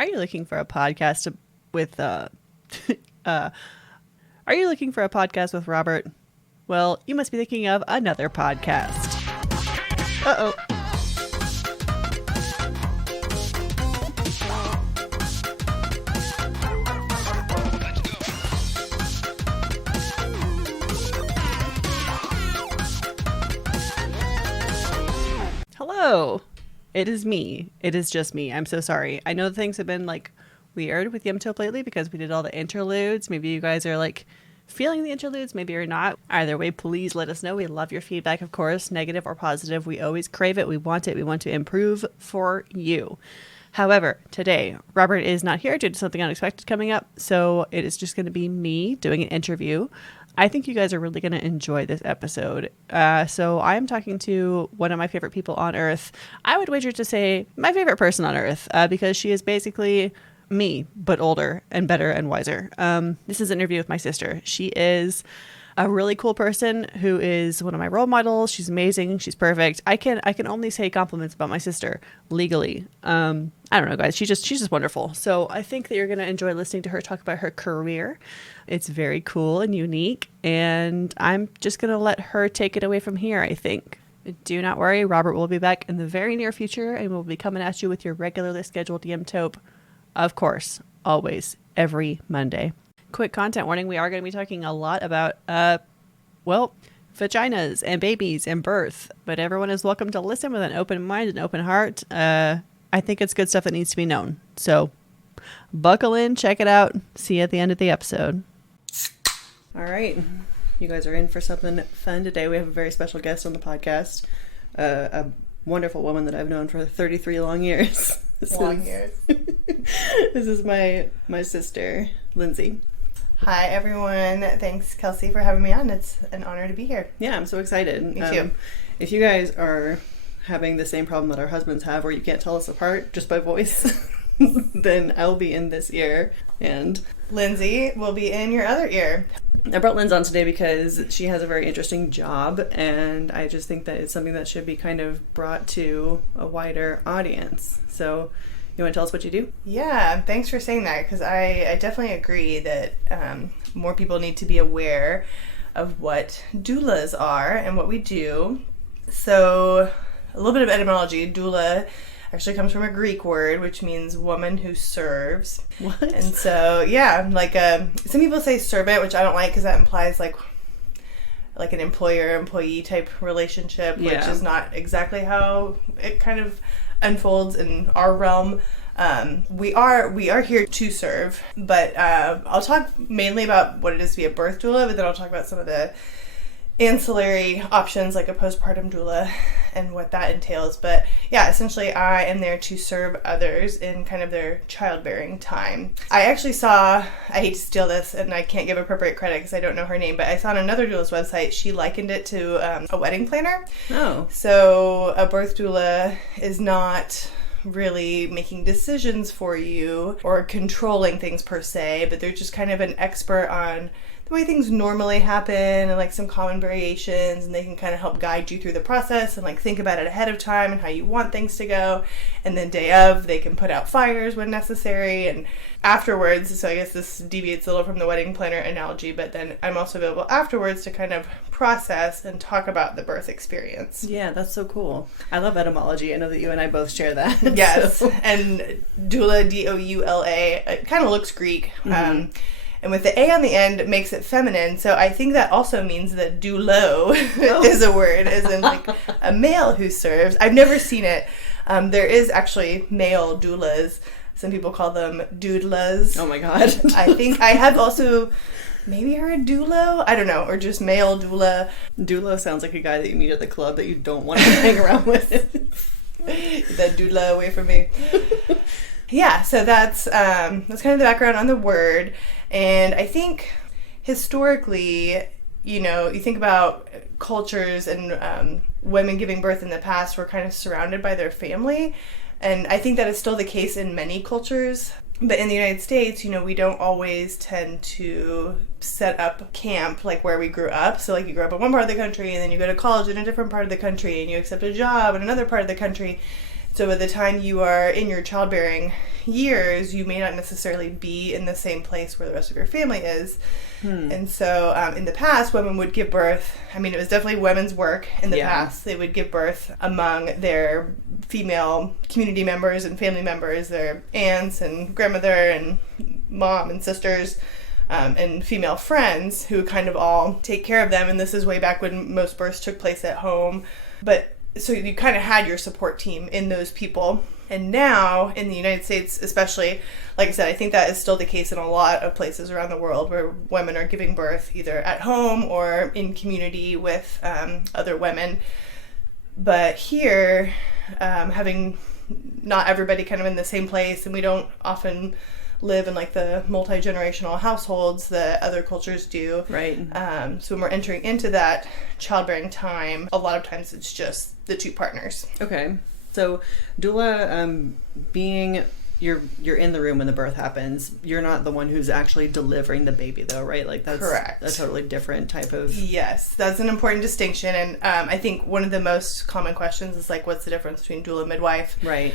Are you looking for a podcast with Are you looking for a podcast with Robert? Well, you must be thinking of another podcast. Uh-oh. Hello. It is me. It is just me. I'm so sorry. I know things have been weird with Yumtope lately because we did all the interludes. Maybe you guys are feeling the interludes. Maybe you're not. Either way, please let us know. We love your feedback, of course, negative or positive. We always crave it. We want it. We want to improve for you. However, today, Robert is not here due to something unexpected coming up. So it is just going to be me doing an interview. I think you guys are really going to enjoy this episode. So I'm talking to one of my favorite people on Earth. I would wager to say my favorite person on Earth because she is basically me, but older and better and wiser. This is an interview with my sister. She is a really cool person who is one of my role models. She's amazing. She's perfect. I can only say compliments about my sister legally. I don't know, guys. She's just wonderful. So I think that you're going to enjoy listening to her talk about her career. It's very cool and unique. And I'm just going to let her take it away from here, I think. Do not worry. Robert will be back in the very near future and will be coming at you with your regularly scheduled Yumtope. Of course, always, every Monday. Quick content warning. We are going to be talking a lot about, vaginas and babies and birth. But everyone is welcome to listen with an open mind and open heart. I think it's good stuff that needs to be known. So buckle in, check it out. See you at the end of the episode. All right. You guys are in for something fun today. We have a very special guest on the podcast. A wonderful woman that I've known for 33 long years. This is my sister, Lindsay. Hi, everyone. Thanks, Kelsey, for having me on. It's an honor to be here. Yeah, I'm so excited. Me too. If you guys are having the same problem that our husbands have where you can't tell us apart just by voice, then I'll be in this ear. And Lindsay will be in your other ear. I brought Lindsay on today because she has a very interesting job, and I just think that it's something that should be kind of brought to a wider audience. So you want to tell us what you do? Yeah, thanks for saying that, because I definitely agree that more people need to be aware of what doulas are and what we do. So a little bit of etymology. Doula actually comes from a Greek word, which means woman who serves. What? And so, yeah, some people say servant, which I don't like because that implies like an employer-employee type relationship, which is not exactly how it kind of unfolds in our realm. We are here to serve, but I'll talk mainly about what it is to be a birth doula, but then I'll talk about some of the ancillary options like a postpartum doula and what that entails. But yeah, essentially I am there to serve others in kind of their childbearing time. I actually saw, I hate to steal this and I can't give appropriate credit because I don't know her name, but I saw on another doula's website, she likened it to a wedding planner. Oh. So a birth doula is not really making decisions for you or controlling things per se, but they're just kind of an expert on the way things normally happen and some common variations, and they can kind of help guide you through the process and think about it ahead of time and how you want things to go, and then day of they can put out fires when necessary, and afterwards, so I guess this deviates a little from the wedding planner analogy, but then I'm also available afterwards to kind of process and talk about the birth experience. Yeah, that's so cool. I love etymology. I know that you and I both share that. Yes, so. And doula, D-O-U-L-A, it kind of looks Greek. Mm-hmm. And with the A on the end, it makes it feminine. So I think that also means that doulo is a word, as in a male who serves. I've never seen it. There is actually male doulas. Some people call them doodlas. Oh my God. I think I have also maybe heard doulo. I don't know. Or just male doula. Doulo sounds like a guy that you meet at the club that you don't want to hang around with. Get that doula away from me. Yeah, so that's kind of the background on the word. And I think historically, you think about cultures and women giving birth in the past were kind of surrounded by their family. And I think that is still the case in many cultures. But in the United States, we don't always tend to set up camp like where we grew up. So you grow up in one part of the country and then you go to college in a different part of the country and you accept a job in another part of the country. So by the time you are in your childbearing years, you may not necessarily be in the same place where the rest of your family is. And so in the past, women would give birth. I mean, it was definitely women's work in the past. They would give birth among their female community members and family members, their aunts and grandmother and mom and sisters, and female friends who kind of all take care of them. And this is way back when most births took place at home. But so you kind of had your support team in those people. And now, in the United States especially, like I said, I think that is still the case in a lot of places around the world where women are giving birth either at home or in community with other women. But here, having not everybody kind of in the same place, and we don't often live in like the multi-generational households that other cultures do. Right. So when we're entering into that childbearing time, a lot of times it's just the two partners. Okay. So doula, being you're in the room when the birth happens, you're not the one who's actually delivering the baby though, right? Like that's correct. A totally different type of... Yes, that's an important distinction. And I think one of the most common questions is like, what's the difference between doula and midwife? Right.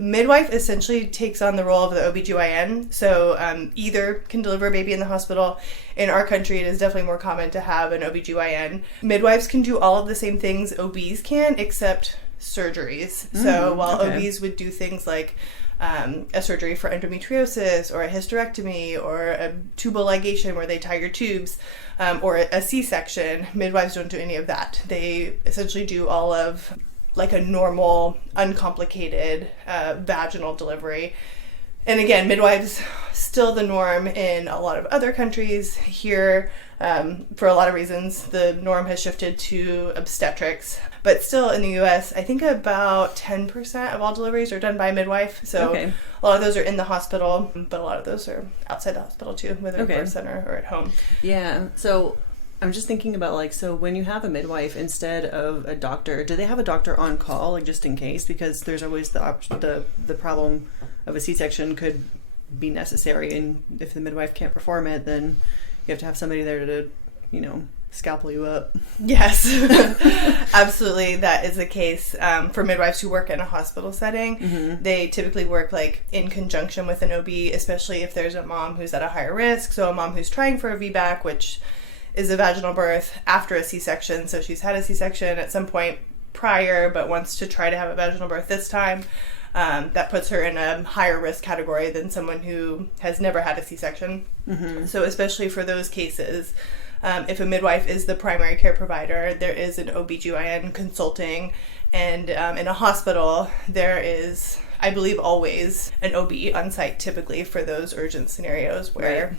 Midwife essentially takes on the role of the OBGYN. So either can deliver a baby in the hospital. In our country, it is definitely more common to have an OBGYN. Midwives can do all of the same things OBs can, except surgeries. So while OBs would do things like a surgery for endometriosis or a hysterectomy or a tubal ligation where they tie your tubes, or a C-section, midwives don't do any of that. They essentially do all of like a normal, uncomplicated vaginal delivery. And again, midwives still the norm in a lot of other countries. Here, for a lot of reasons, the norm has shifted to obstetrics. But still in the U.S., I think about 10% of all deliveries are done by a midwife. So a lot of those are in the hospital, but a lot of those are outside the hospital too, whether at a birth center or at home. Yeah. So I'm just thinking about like, so when you have a midwife instead of a doctor, do they have a doctor on call, like just in case? Because there's always the problem of a C-section could be necessary, and if the midwife can't perform it, then you have to have somebody there to, scalpel you up. Yes, absolutely. That is the case for midwives who work in a hospital setting. They typically work like in conjunction with an OB, especially if there's a mom who's at a higher risk. So a mom who's trying for a VBAC, which is a vaginal birth after a C-section. So she's had a C-section at some point prior, but wants to try to have a vaginal birth this time. That puts her in a higher risk category than someone who has never had a C-section. So especially for those cases, if a midwife is the primary care provider, there is an OBGYN consulting, and in a hospital, there is, I believe, always an OB on site typically for those urgent scenarios where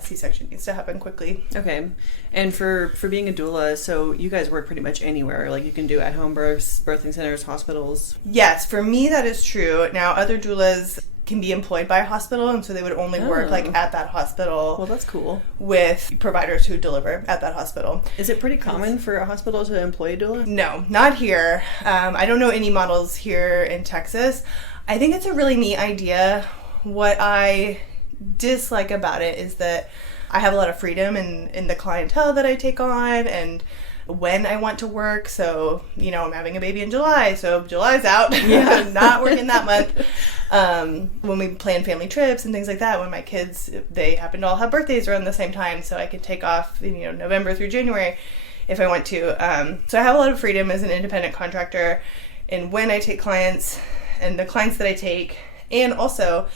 C-section needs to happen quickly. Okay. And for being a doula, so you guys work pretty much anywhere. Like you can do at-home births, birthing centers, hospitals. Yes, for me that is true. Now other doulas can be employed by a hospital, and so they would only work like at that hospital. Well, that's cool. With providers who deliver at that hospital. Is it pretty common for a hospital to employ a doula? No, not here. I don't know any models here in Texas. I think it's a really neat idea. What I dislike about it is that I have a lot of freedom in the clientele that I take on and when I want to work. So, I'm having a baby in July, so July's out. Not working that month. When we plan family trips and things like that, when my kids, they happen to all have birthdays around the same time, so I can take off, November through January if I want to. So I have a lot of freedom as an independent contractor in when I take clients and the clients that I take, and also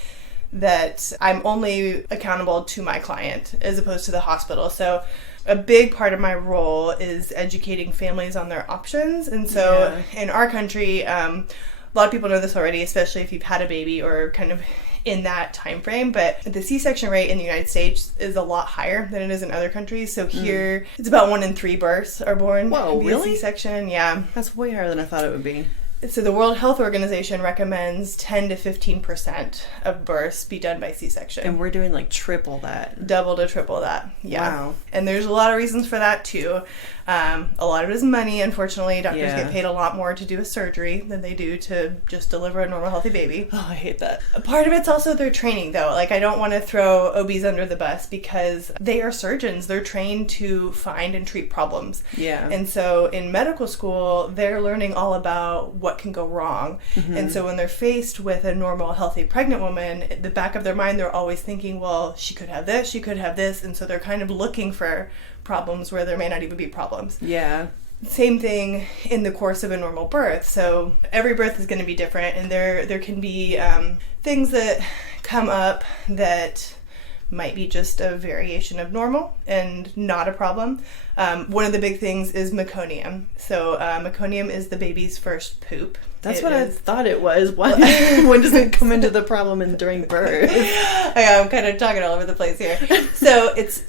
that I'm only accountable to my client as opposed to the hospital. So a big part of my role is educating families on their options. And so in our country, a lot of people know this already, especially if you've had a baby or kind of in that time frame, but the C-section rate in the United States is a lot higher than it is in other countries. So here it's about 1 in 3 births are born via C-section. Yeah, that's way higher than I thought it would be. So the World Health Organization recommends 10 to 15% of births be done by C-section. And we're doing like triple that. Double to triple that. Yeah. Wow. And there's a lot of reasons for that too. A lot of it is money. Unfortunately, doctors get paid a lot more to do a surgery than they do to just deliver a normal, healthy baby. Oh, I hate that. A part of it's also their training, though. Like, I don't want to throw OBs under the bus because they are surgeons. They're trained to find and treat problems. Yeah. And so in medical school, they're learning all about what what can go wrong. And so when they're faced with a normal, healthy, pregnant woman, at the back of their mind, they're always thinking, well, she could have this, she could have this. And so they're kind of looking for problems where there may not even be problems. Yeah. Same thing in the course of a normal birth. So every birth is going to be different, and there can be things that come up that might be just a variation of normal and not a problem. One of the big things is meconium. So meconium is the baby's first poop. That's what I thought it was. Why? When does it come into the problem and during birth? I'm kind of talking all over the place here. So it's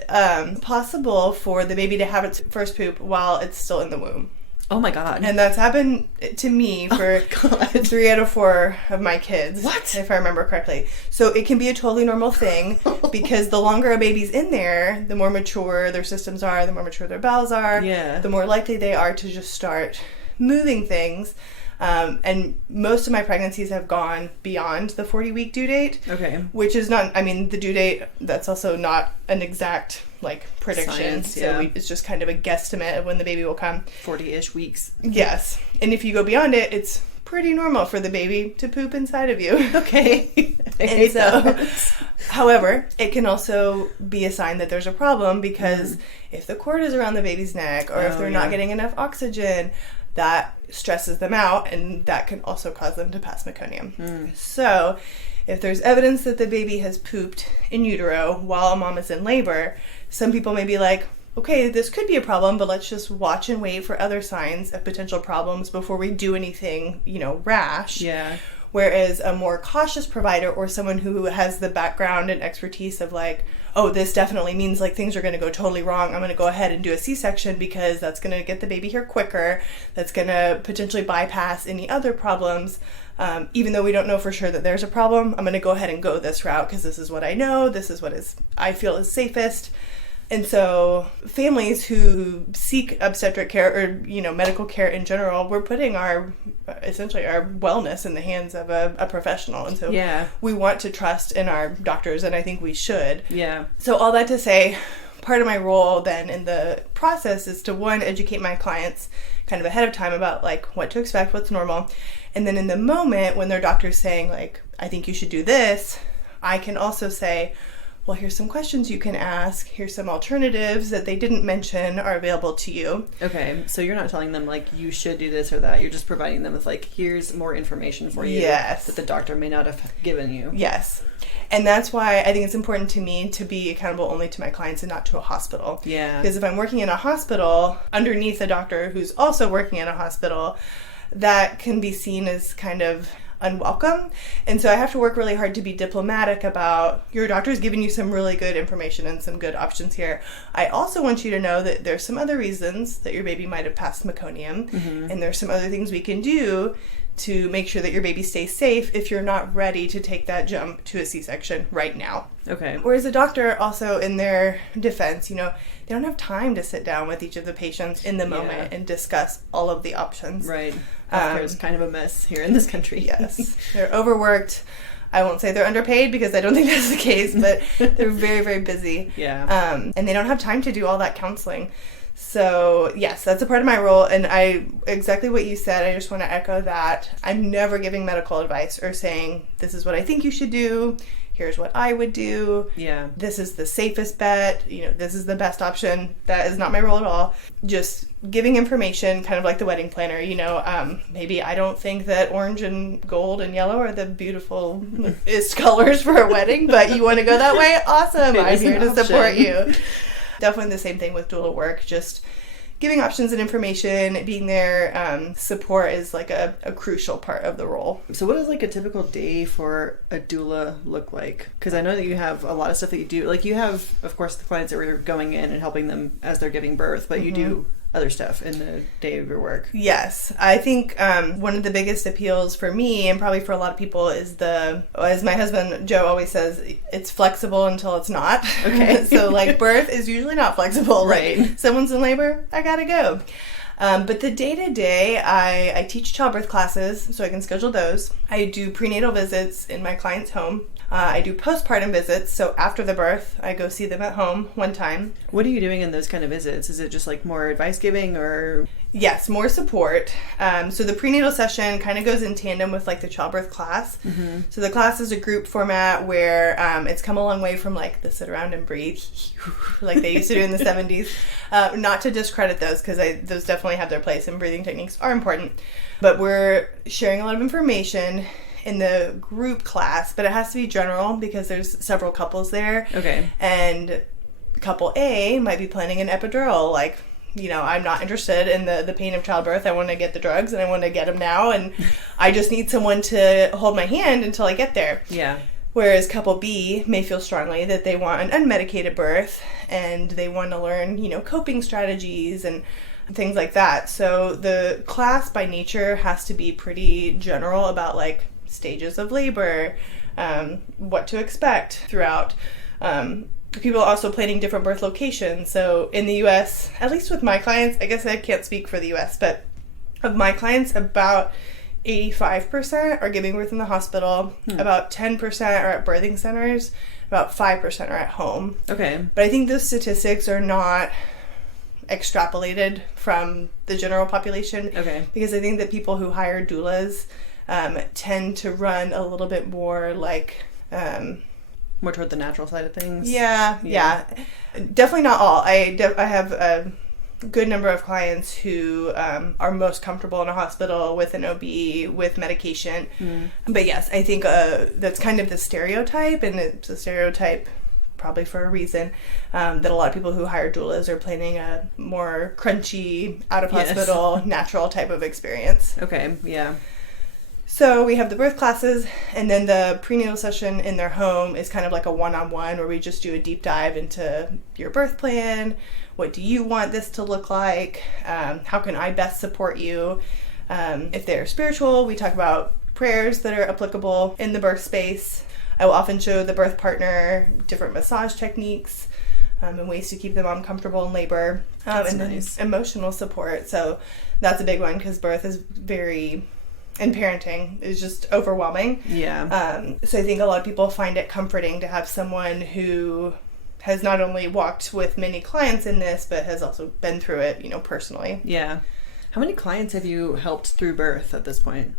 possible for the baby to have its first poop while it's still in the womb. Oh my God. And that's happened to me for 3 out of 4 of my kids. What? If I remember correctly. So it can be a totally normal thing because the longer a baby's in there, the more mature their systems are, the more mature their bowels are, the more likely they are to just start moving things. And most of my pregnancies have gone beyond the 40-week due date. Okay. Which is not, I mean, the due date, that's also not an exact, like, prediction. Science, so it's just kind of a guesstimate of when the baby will come. 40-ish weeks. Yes. And if you go beyond it, it's pretty normal for the baby to poop inside of you. Okay. And so, however, it can also be a sign that there's a problem because if the cord is around the baby's neck or if they're not getting enough oxygen, that stresses them out, and that can also cause them to pass meconium. So if there's evidence that the baby has pooped in utero while a mom is in labor, some people may be like, okay, this could be a problem, but let's just watch and wait for other signs of potential problems before we do anything, rash. Yeah. Whereas a more cautious provider or someone who has the background and expertise of like, oh, this definitely means like things are going to go totally wrong. I'm going to go ahead and do a C-section because that's going to get the baby here quicker. That's going to potentially bypass any other problems. Even though we don't know for sure that there's a problem, I'm going to go ahead and go this route because this is what I know. This is what I feel is safest. And so families who seek obstetric care or, medical care in general, we're putting essentially our wellness in the hands of a professional. And so we want to trust in our doctors, and I think we should. Yeah. So all that to say, part of my role then in the process is to, one, educate my clients kind of ahead of time about like what to expect, what's normal. And then in the moment when their doctor's saying like, I think you should do this, I can also say, well, here's some questions you can ask. Here's some alternatives that they didn't mention are available to you. Okay, so you're not telling them, like, you should do this or that. You're just providing them with, like, here's more information for you that the doctor may not have given you. Yes. And that's why I think it's important to me to be accountable only to my clients and not to a hospital. Yeah. Because if I'm working in a hospital underneath a doctor who's also working in a hospital, that can be seen as kind of unwelcome. And so I have to work really hard to be diplomatic about your doctor's giving you some really good information and some good options here. I also want you to know that there's some other reasons that your baby might have passed meconium, and there's some other things we can do to make sure that your baby stays safe if you're not ready to take that jump to a C-section right now. Okay. Whereas a doctor also, in their defense, they don't have time to sit down with each of the patients in the moment and discuss all of the options. Right. Healthcare is kind of a mess here in this country. Yes. They're overworked. I won't say they're underpaid because I don't think that's the case, but they're very, very busy. Yeah. And they don't have time to do all that counseling. So, yes, that's a part of my role. And exactly what you said, I just want to echo that. I'm never giving medical advice or saying, this is what I think you should do. Here's what I would do. Yeah. This is the safest bet. This is the best option. That is not my role at all. Just giving information, kind of like the wedding planner. Maybe I don't think that orange and gold and yellow are the beautifulest colors for a wedding, but you want to go that way? Awesome. I'm here to support you. Definitely the same thing with doula work. Just giving options and information, being there, support is like a crucial part of the role. So what does like a typical day for a doula look like? Because I know that you have a lot of stuff that you do. Like you have, of course, the clients that are going in and helping them as they're giving birth, but you do other stuff in the day of your work. Yes. I think one of the biggest appeals for me and probably for a lot of people is as my husband Joe always says, it's flexible until it's not. Okay. So like birth is usually not flexible. Right. Like, someone's in labor, I gotta go. But the day-to-day, I teach childbirth classes, so I can schedule those. I do prenatal visits in my client's home. I do postpartum visits, so after the birth, I go see them at home one time. What are you doing in those kind of visits? Is it just like more advice giving or? Yes, more support. So the prenatal session kind of goes in tandem with like the childbirth class. Mm-hmm. So the class is a group format where it's come a long way from like the sit around and breathe like they used to do in the 70s. Not to discredit those, because those definitely have their place and breathing techniques are important. But we're sharing a lot of information in the group class, but it has to be general because there's several couples there. Okay. And couple A might be planning an epidural, like, you know, I'm not interested in the pain of childbirth. I want to get the drugs and I want to get them now. And I just need someone to hold my hand until I get there. Yeah. Whereas couple B may feel strongly that they want an unmedicated birth and they want to learn, you know, coping strategies and things like that. So the class by nature has to be pretty general about like stages of labor, what to expect throughout. People are also planning different birth locations. So in the U.S., at least with my clients, I guess I can't speak for the U.S., but of my clients, about 85% are giving birth in the hospital, about 10% are at birthing centers, about 5% are at home. Okay. But I think those statistics are not extrapolated from the general population. Okay. Because I think that people who hire doulas tend to run a little bit more like... more toward the natural side of things. Yeah. Definitely not all. I have a good number of clients who are most comfortable in a hospital with an OB, with medication. But yes, I think that's kind of the stereotype, and it's a stereotype probably for a reason, that a lot of people who hire doulas are planning a more crunchy, out-of-hospital, natural type of experience. Okay, yeah. So we have the birth classes, and then the prenatal session in their home is kind of like a one-on-one where we just do a deep dive into your birth plan. What do you want this to look like? How can I best support you? If they're spiritual, we talk about prayers that are applicable in the birth space. I will often show the birth partner different massage techniques and ways to keep the mom comfortable in labor. That's and nice. then emotional support. So that's a big one because birth is very... and parenting is just overwhelming. Yeah. So I think a lot of people find it comforting to have someone who has not only walked with many clients in this, but has also been through it, you know, personally. Yeah. How many clients have you helped through birth at this point?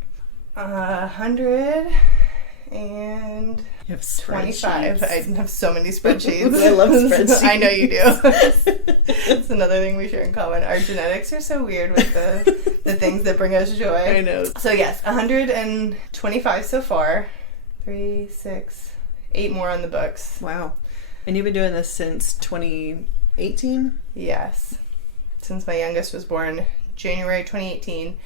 100 and You have 25. I have so many spreadsheets. I love spreadsheets. I know you do. It's another thing we share in common. Our genetics are so weird with the things that bring us joy. I know. So yes, 125 so far. 3, 6, 8 more on the books. Wow. And you've been doing this since 2018? Yes. Since my youngest was born January 2018.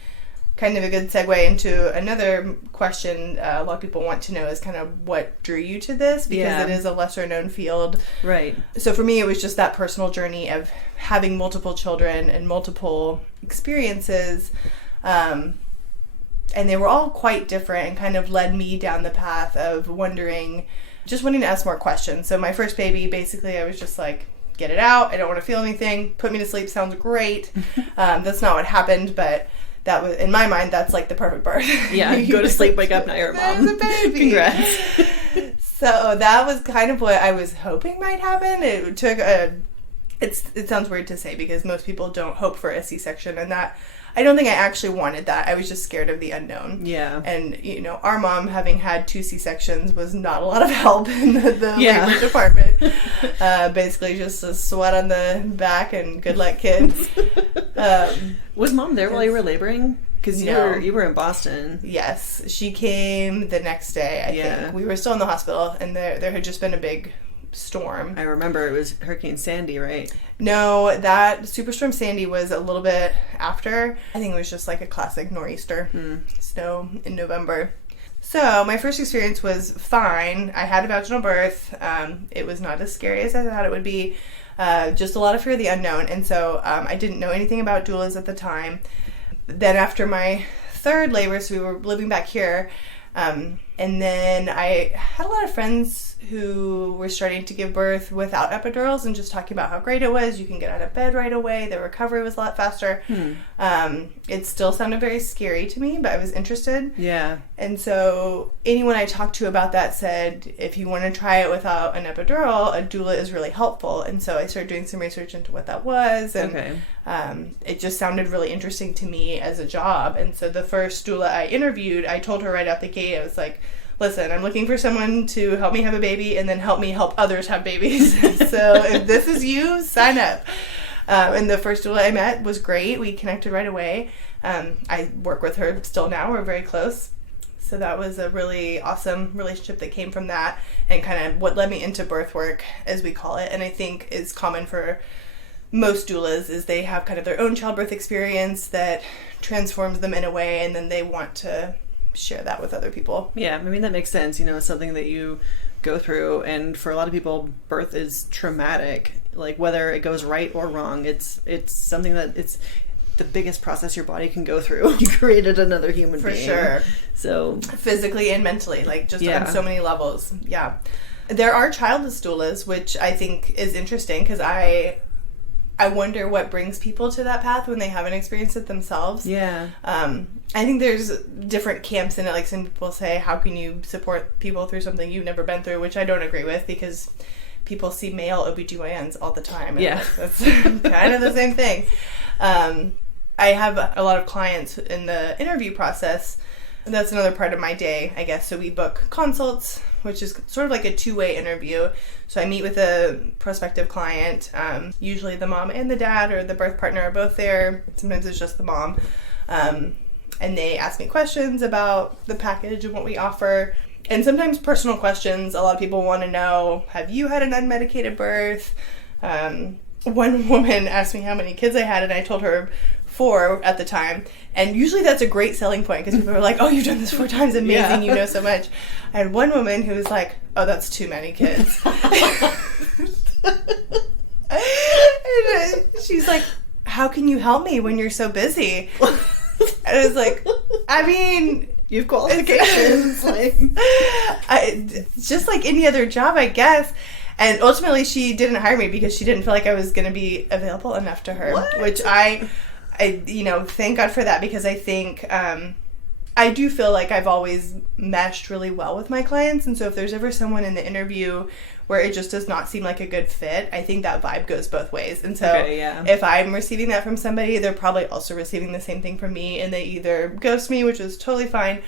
Kind of a good segue into another question a lot of people want to know is kind of what drew you to this, because it is a lesser known field. Right. So for me, it was just that personal journey of having multiple children and multiple experiences. And they were all quite different and kind of led me down the path of wanting to ask more questions. So my first baby, basically, I was just like, get it out. I don't want to feel anything. Put me to sleep sounds great. That's not what happened, but that was, in my mind, that's like the perfect birth. Yeah, go to sleep, wake up, now you're a mom. There's a baby. Congrats. So that was kind of what I was hoping might happen. It took it sounds weird to say because most people don't hope for a C-section, and that I don't think I actually wanted that. I was just scared of the unknown. Yeah. And, you know, our mom, having had 2 C-sections, was not a lot of help in the labor department. Basically just a sweat on the back and good luck, kids. Was mom there while you were laboring? Because you were in Boston. Yes. She came the next day, I think. We were still in the hospital, and there had just been a big storm. I remember it was Hurricane Sandy, right? No, that Superstorm Sandy was a little bit after. I think it was just like a classic nor'easter snow in November. So my first experience was fine. I had a vaginal birth. It was not as scary as I thought it would be. Just a lot of fear of the unknown. And so I didn't know anything about doulas at the time. Then after my third labor, so we were living back here, and then I had a lot of friends who were starting to give birth without epidurals and just talking about how great it was. You can get out of bed right away. The recovery was a lot faster. It still sounded very scary to me, but I was interested. Yeah. And so anyone I talked to about that said, if you want to try it without an epidural, a doula is really helpful. And so I started doing some research into what that was. And it just sounded really interesting to me as a job. And so the first doula I interviewed, I told her right out the gate, I was like, listen, I'm looking for someone to help me have a baby and then help me help others have babies. So if this is you, sign up. And the first doula I met was great. We connected right away. I work with her still now. We're very close. So that was a really awesome relationship that came from that, and kind of what led me into birth work, as we call it. And I think is common for most doulas is they have kind of their own childbirth experience that transforms them in a way, and then they want to share that with other people. Yeah, I mean, that makes sense. You know, it's something that you go through, and for a lot of people, birth is traumatic. Like, whether it goes right or wrong, it's something that it's the biggest process your body can go through. You created another human being. For sure. So physically and mentally, like, just on so many levels. Yeah. There are childless doulas, which I think is interesting, because I wonder what brings people to that path when they haven't experienced it themselves. Yeah. I think there's different camps in it. Like, some people say, how can you support people through something you've never been through, which I don't agree with, because people see male OBGYNs all the time. And that's kind of the same thing. I have a lot of clients in the interview process. And that's another part of my day, I guess. So we book consults, which is sort of like a two-way interview. So I meet with a prospective client. Usually the mom and the dad or the birth partner are both there. Sometimes it's just the mom. And they ask me questions about the package and what we offer. And sometimes personal questions. A lot of people want to know, have you had an unmedicated birth? One woman asked me how many kids I had, and I told her 4 at the time. And usually that's a great selling point, because people are like, oh, you've done this 4 times, amazing, you know so much. I had one woman who was like, oh, that's too many kids. And she's like, how can you help me when you're so busy? And I was like, I mean, you've qualifications. It's just like any other job, I guess. And ultimately, she didn't hire me because she didn't feel like I was going to be available enough to her. What? Which I thank God for that, because I think I do feel like I've always meshed really well with my clients. And so if there's ever someone in the interview where it just does not seem like a good fit, I think that vibe goes both ways. And so if I'm receiving that from somebody, they're probably also receiving the same thing from me, and they either ghost me, which is totally fine,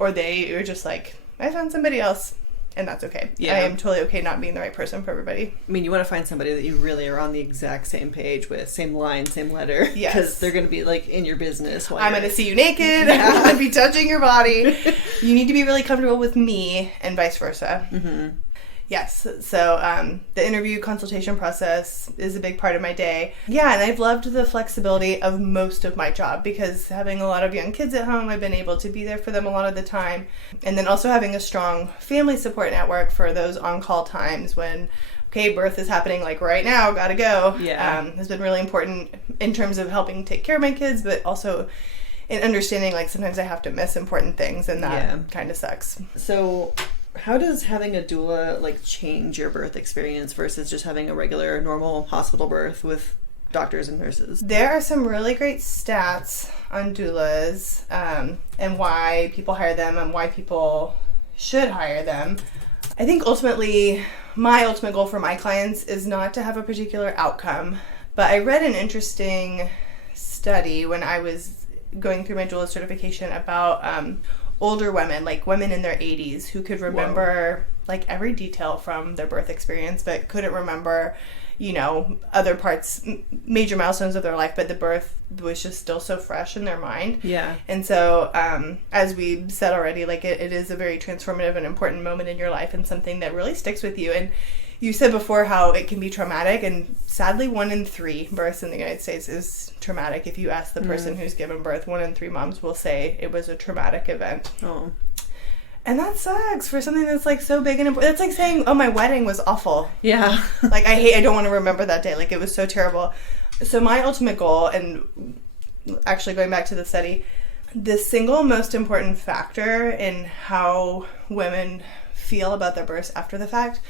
or they are just like, I found somebody else. And that's okay. Yeah. I am totally okay not being the right person for everybody. I mean, you want to find somebody that you really are on the exact same page with, same line, same letter. Yes. Because they're going to be, like, in your business. I'm going to see you naked. I'm going to be touching your body. You need to be really comfortable with me, and vice versa. Mm-hmm. Yes. So the interview consultation process is a big part of my day. Yeah, and I've loved the flexibility of most of my job, because having a lot of young kids at home, I've been able to be there for them a lot of the time. And then also having a strong family support network for those on-call times when, okay, birth is happening like right now, gotta go. Yeah. Has been really important in terms of helping take care of my kids, but also in understanding, like, sometimes I have to miss important things, and that kind of sucks. So how does having a doula, like, change your birth experience versus just having a regular, normal hospital birth with doctors and nurses? There are some really great stats on doulas, and why people hire them and why people should hire them. I think ultimately, my ultimate goal for my clients is not to have a particular outcome, but I read an interesting study when I was going through my doula certification about older women, like women in their 80s, who could remember like every detail from their birth experience, but couldn't remember, you know, other parts, major milestones of their life, but the birth was just still so fresh in their mind. Yeah. And so, as we said already, like it is a very transformative and important moment in your life, and something that really sticks with you. And you said before how it can be traumatic, and sadly 1 in 3 births in the United States is traumatic. If you ask the person who's given birth, 1 in 3 moms will say it was a traumatic event. Oh. And that sucks for something that's like so big and important. It's like saying, oh, my wedding was awful. Yeah. Like, I don't want to remember that day. Like, it was so terrible. So my ultimate goal, and actually going back to the study, the single most important factor in how women feel about their births after the fact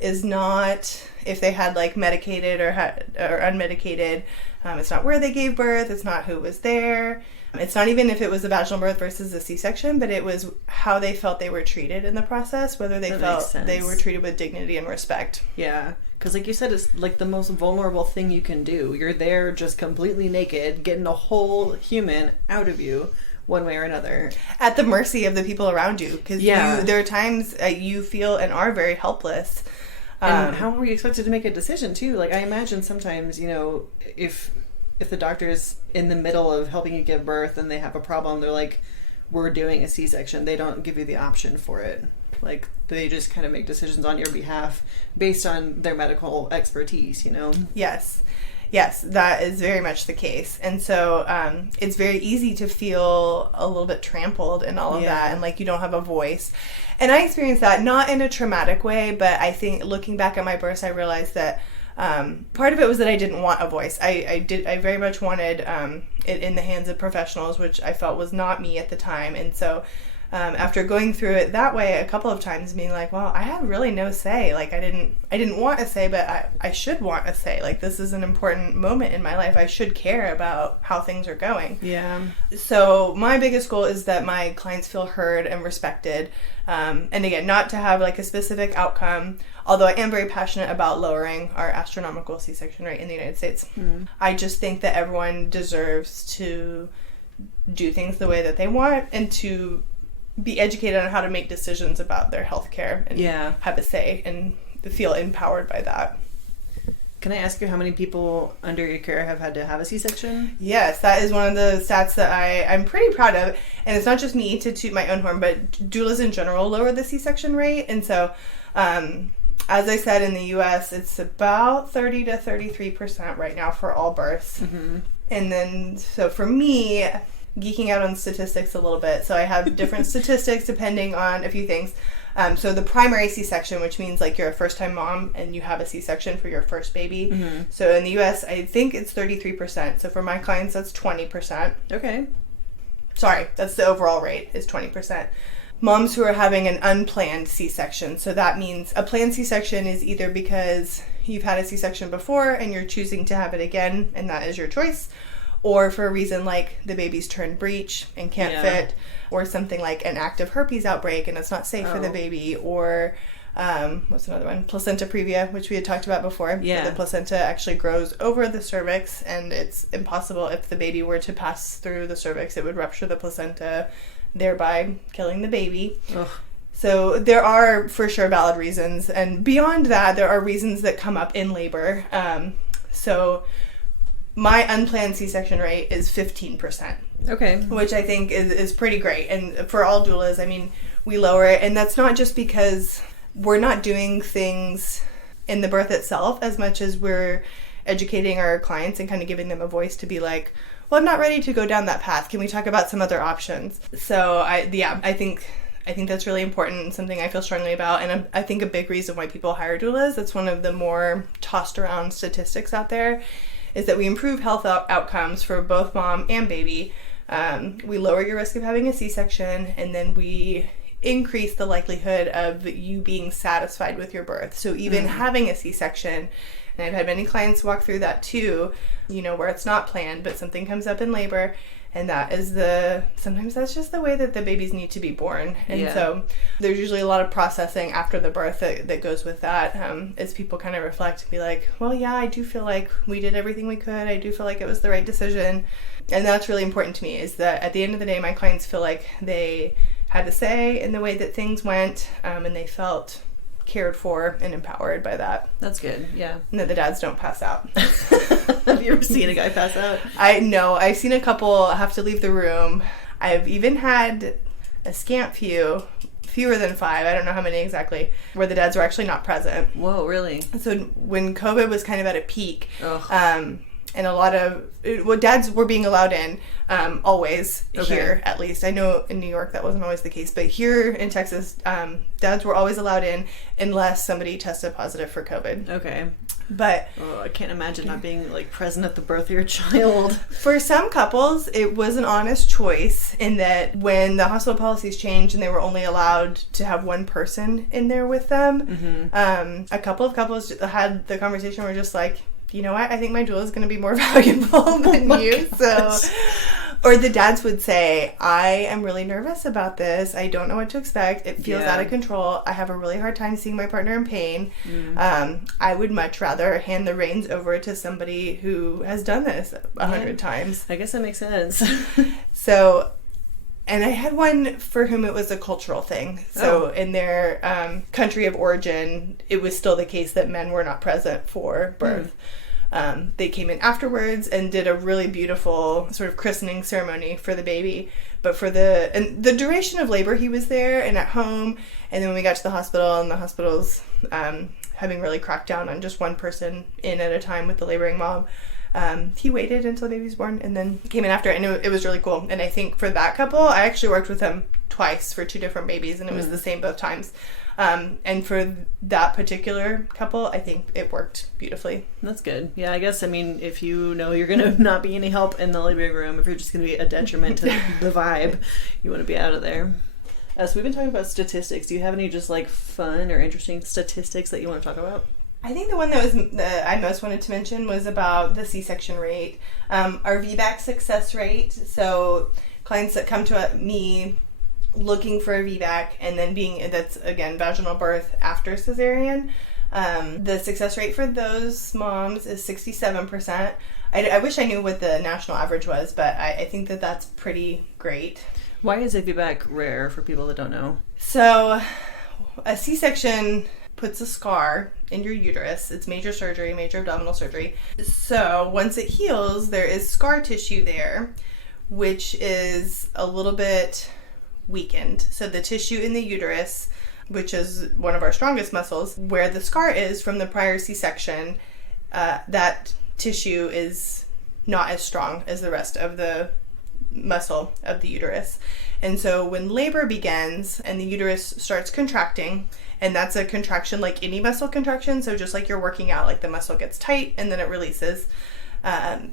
is not if they had like medicated or unmedicated. It's not where they gave birth. It's not who was there. It's not even if it was a vaginal birth versus a C-section, but it was how they felt they were treated in the process, whether they felt they were treated with dignity and respect. Yeah, because like you said, it's like the most vulnerable thing you can do. You're there just completely naked, getting a whole human out of you one way or another. At the mercy of the people around you, because there are times you feel and are very helpless. And how were you expected to make a decision, too? Like, I imagine sometimes, you know, if the doctor's in the middle of helping you give birth and they have a problem, they're like, we're doing a C-section. They don't give you the option for it. Like, they just kind of make decisions on your behalf based on their medical expertise, you know? Yes, that is very much the case. And so it's very easy to feel a little bit trampled in all of that, and like you don't have a voice. And I experienced that, not in a traumatic way, but I think looking back at my births, I realized that part of it was that I didn't want a voice. I very much wanted it in the hands of professionals, which I felt was not me at the time. And so after going through it that way a couple of times, being like, well, I had really no say. Like I didn't want a say, but I should want a say. Like this is an important moment in my life. I should care about how things are going. Yeah. So my biggest goal is that my clients feel heard and respected. And again, not to have like a specific outcome, although I am very passionate about lowering our astronomical C-section rate in the United States. I just think that everyone deserves to do things the way that they want and to be educated on how to make decisions about their health care and have a say and feel empowered by that. Can I ask you how many people under your care have had to have a C-section? Yes, that is one of the stats that I'm pretty proud of. And it's not just me to toot my own horn, but doulas in general lower the C-section rate. And so, as I said, in the U.S., it's about 30 to 33% right now for all births. Mm-hmm. And then, so for me, geeking out on statistics a little bit. So I have different statistics depending on a few things. So the primary C-section, which means like you're a first-time mom and you have a C-section for your first baby. Mm-hmm. So in the U.S., I think it's 33%. So for my clients, that's 20%. Okay. Sorry, that's the overall rate is 20%. Moms who are having an unplanned C-section. So that means a planned C-section is either because you've had a C-section before and you're choosing to have it again, and that is your choice, or for a reason like the baby's turned breech and can't fit, or something like an active herpes outbreak and it's not safe for the baby, or what's another one? Placenta previa, which we had talked about before. Yeah. The placenta actually grows over the cervix and it's impossible if the baby were to pass through the cervix, it would rupture the placenta, thereby killing the baby. Ugh. So there are for sure valid reasons. And beyond that, there are reasons that come up in labor. So my unplanned C-section rate is 15%. Okay. Which I think is pretty great. And for all doulas, I mean, we lower it. And that's not just because we're not doing things in the birth itself as much as we're educating our clients and kind of giving them a voice to be like, well, I'm not ready to go down that path. Can we talk about some other options? So I think that's really important and something I feel strongly about. And I think a big reason why people hire doulas, that's one of the more tossed around statistics out there, is that we improve health outcomes for both mom and baby. We lower your risk of having a C-section, and then we increase the likelihood of you being satisfied with your birth. So even having a C-section, and I've had many clients walk through that too, you know, where it's not planned, but something comes up in labor, and that is sometimes that's just the way that the babies need to be born. And so there's usually a lot of processing after the birth that goes with that, as people kind of reflect and be like, well, yeah, I do feel like we did everything we could. I do feel like it was the right decision. And that's really important to me, is that at the end of the day, my clients feel like they had a say in the way that things went, and they felt cared for and empowered by that. That's good, yeah. And that the dads don't pass out. Have you ever seen a guy pass out? I've seen a couple have to leave the room. I've even had a scant fewer than 5, I don't know how many exactly, where the dads were actually not present. Whoa, really? So when COVID was kind of at a peak, and a lot of, dads were being allowed in, always, here, at least. I know in New York that wasn't always the case, but here in Texas, dads were always allowed in unless somebody tested positive for COVID. Okay. But I can't imagine not being like present at the birth of your child. For some couples, it was an honest choice in that when the hospital policies changed and they were only allowed to have one person in there with them, a couple of couples had the conversation where just like, you know what, I think my doula is going to be more valuable than you. Gosh. So, or the dads would say, I am really nervous about this. I don't know what to expect. It feels out of control. I have a really hard time seeing my partner in pain. I would much rather hand the reins over to somebody who has done this 100 times. I guess that makes sense. So, and I had one for whom it was a cultural thing. So in their country of origin, it was still the case that men were not present for birth. They came in afterwards and did a really beautiful sort of christening ceremony for the baby. But for the duration of labor, he was there and at home. And then when we got to the hospital, and the hospital's having really cracked down on just one person in at a time with the laboring mom, he waited until the baby was born and then came in after. And it was really cool. And I think for that couple, I actually worked with them twice for 2 different babies, and it was the same both times. And for that particular couple, I think it worked beautifully. That's good. Yeah, I guess, I mean, if you know you're going to not be any help in the laboring room, if you're just going to be a detriment to the vibe, you want to be out of there. So we've been talking about statistics. Do you have any just like fun or interesting statistics that you want to talk about? I think the one that I most wanted to mention was about the C-section rate. Our VBAC success rate, so clients that come to me looking for a VBAC and then that's again vaginal birth after cesarean, the success rate for those moms is 67%. I wish I knew what the national average was, but I think that that's pretty great. Why is a VBAC rare for people that don't know? So a C-section puts a scar in your uterus. It's major surgery, major abdominal surgery. So once it heals, there is scar tissue there, which is a little bit weakened. So the tissue in the uterus, which is one of our strongest muscles, where the scar is from the prior C-section, that tissue is not as strong as the rest of the muscle of the uterus. And so when labor begins and the uterus starts contracting, and that's a contraction like any muscle contraction, so just like you're working out, like the muscle gets tight and then it releases.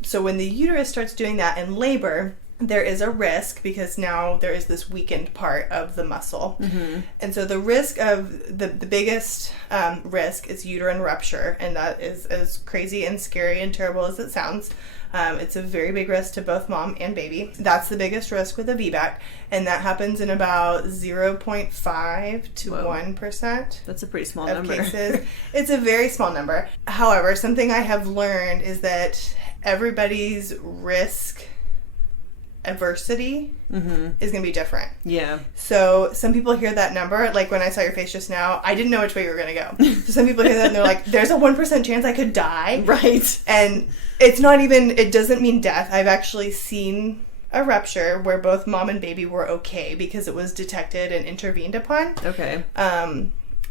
So when the uterus starts doing that in labor, there is a risk because now there is this weakened part of the muscle. And so the risk of the biggest risk is uterine rupture, and that is as crazy and scary and terrible as it sounds. It's a very big risk to both mom and baby. That's the biggest risk with a VBAC, and that happens in about 0.5 to 1%. That's a pretty small of number. Cases. It's a very small number. However, something I have learned is that everybody's risk adversity is going to be different. Yeah. So some people hear that number, like when I saw your face just now, I didn't know which way you were going to go. So some people hear that and they're like, there's a 1% chance I could die. Right. And it's not even, it doesn't mean death. I've actually seen a rupture where both mom and baby were okay because it was detected and intervened upon. Okay.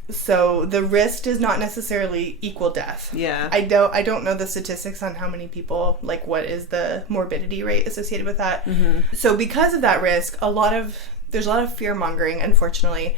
So the risk does not necessarily equal death. Yeah. I don't know the statistics on how many people, like what is the morbidity rate associated with that. So because of that risk, there's a lot of fear mongering, unfortunately.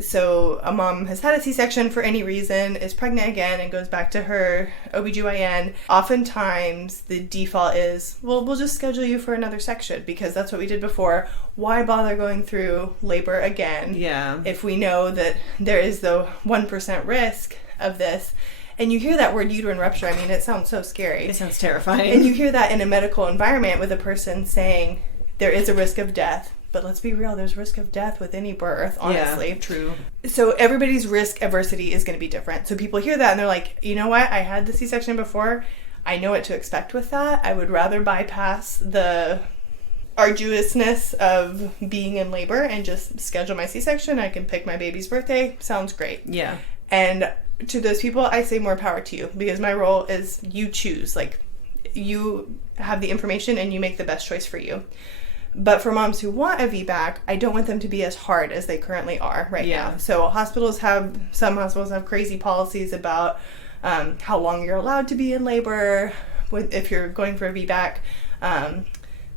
So a mom has had a C-section for any reason, is pregnant again, and goes back to her OBGYN. Oftentimes the default is, well, we'll just schedule you for another section because that's what we did before. Why bother going through labor again? Yeah. If we know that there is the 1% risk of this. And you hear that word uterine rupture, I mean, it sounds so scary. It sounds terrifying. And you hear that in a medical environment with a person saying there is a risk of death. But let's be real, there's risk of death with any birth, honestly. Yeah, true. So everybody's risk adversity is going to be different. So people hear that and they're like, you know what? I had the C-section before. I know what to expect with that. I would rather bypass the arduousness of being in labor and just schedule my C-section. I can pick my baby's birthday. Sounds great. Yeah. And to those people, I say more power to you because my role is you choose. Like, you have the information and you make the best choice for you. But for moms who want a VBAC, I don't want them to be as hard as they currently are right now. So some hospitals have crazy policies about how long you're allowed to be in labor if you're going for a VBAC.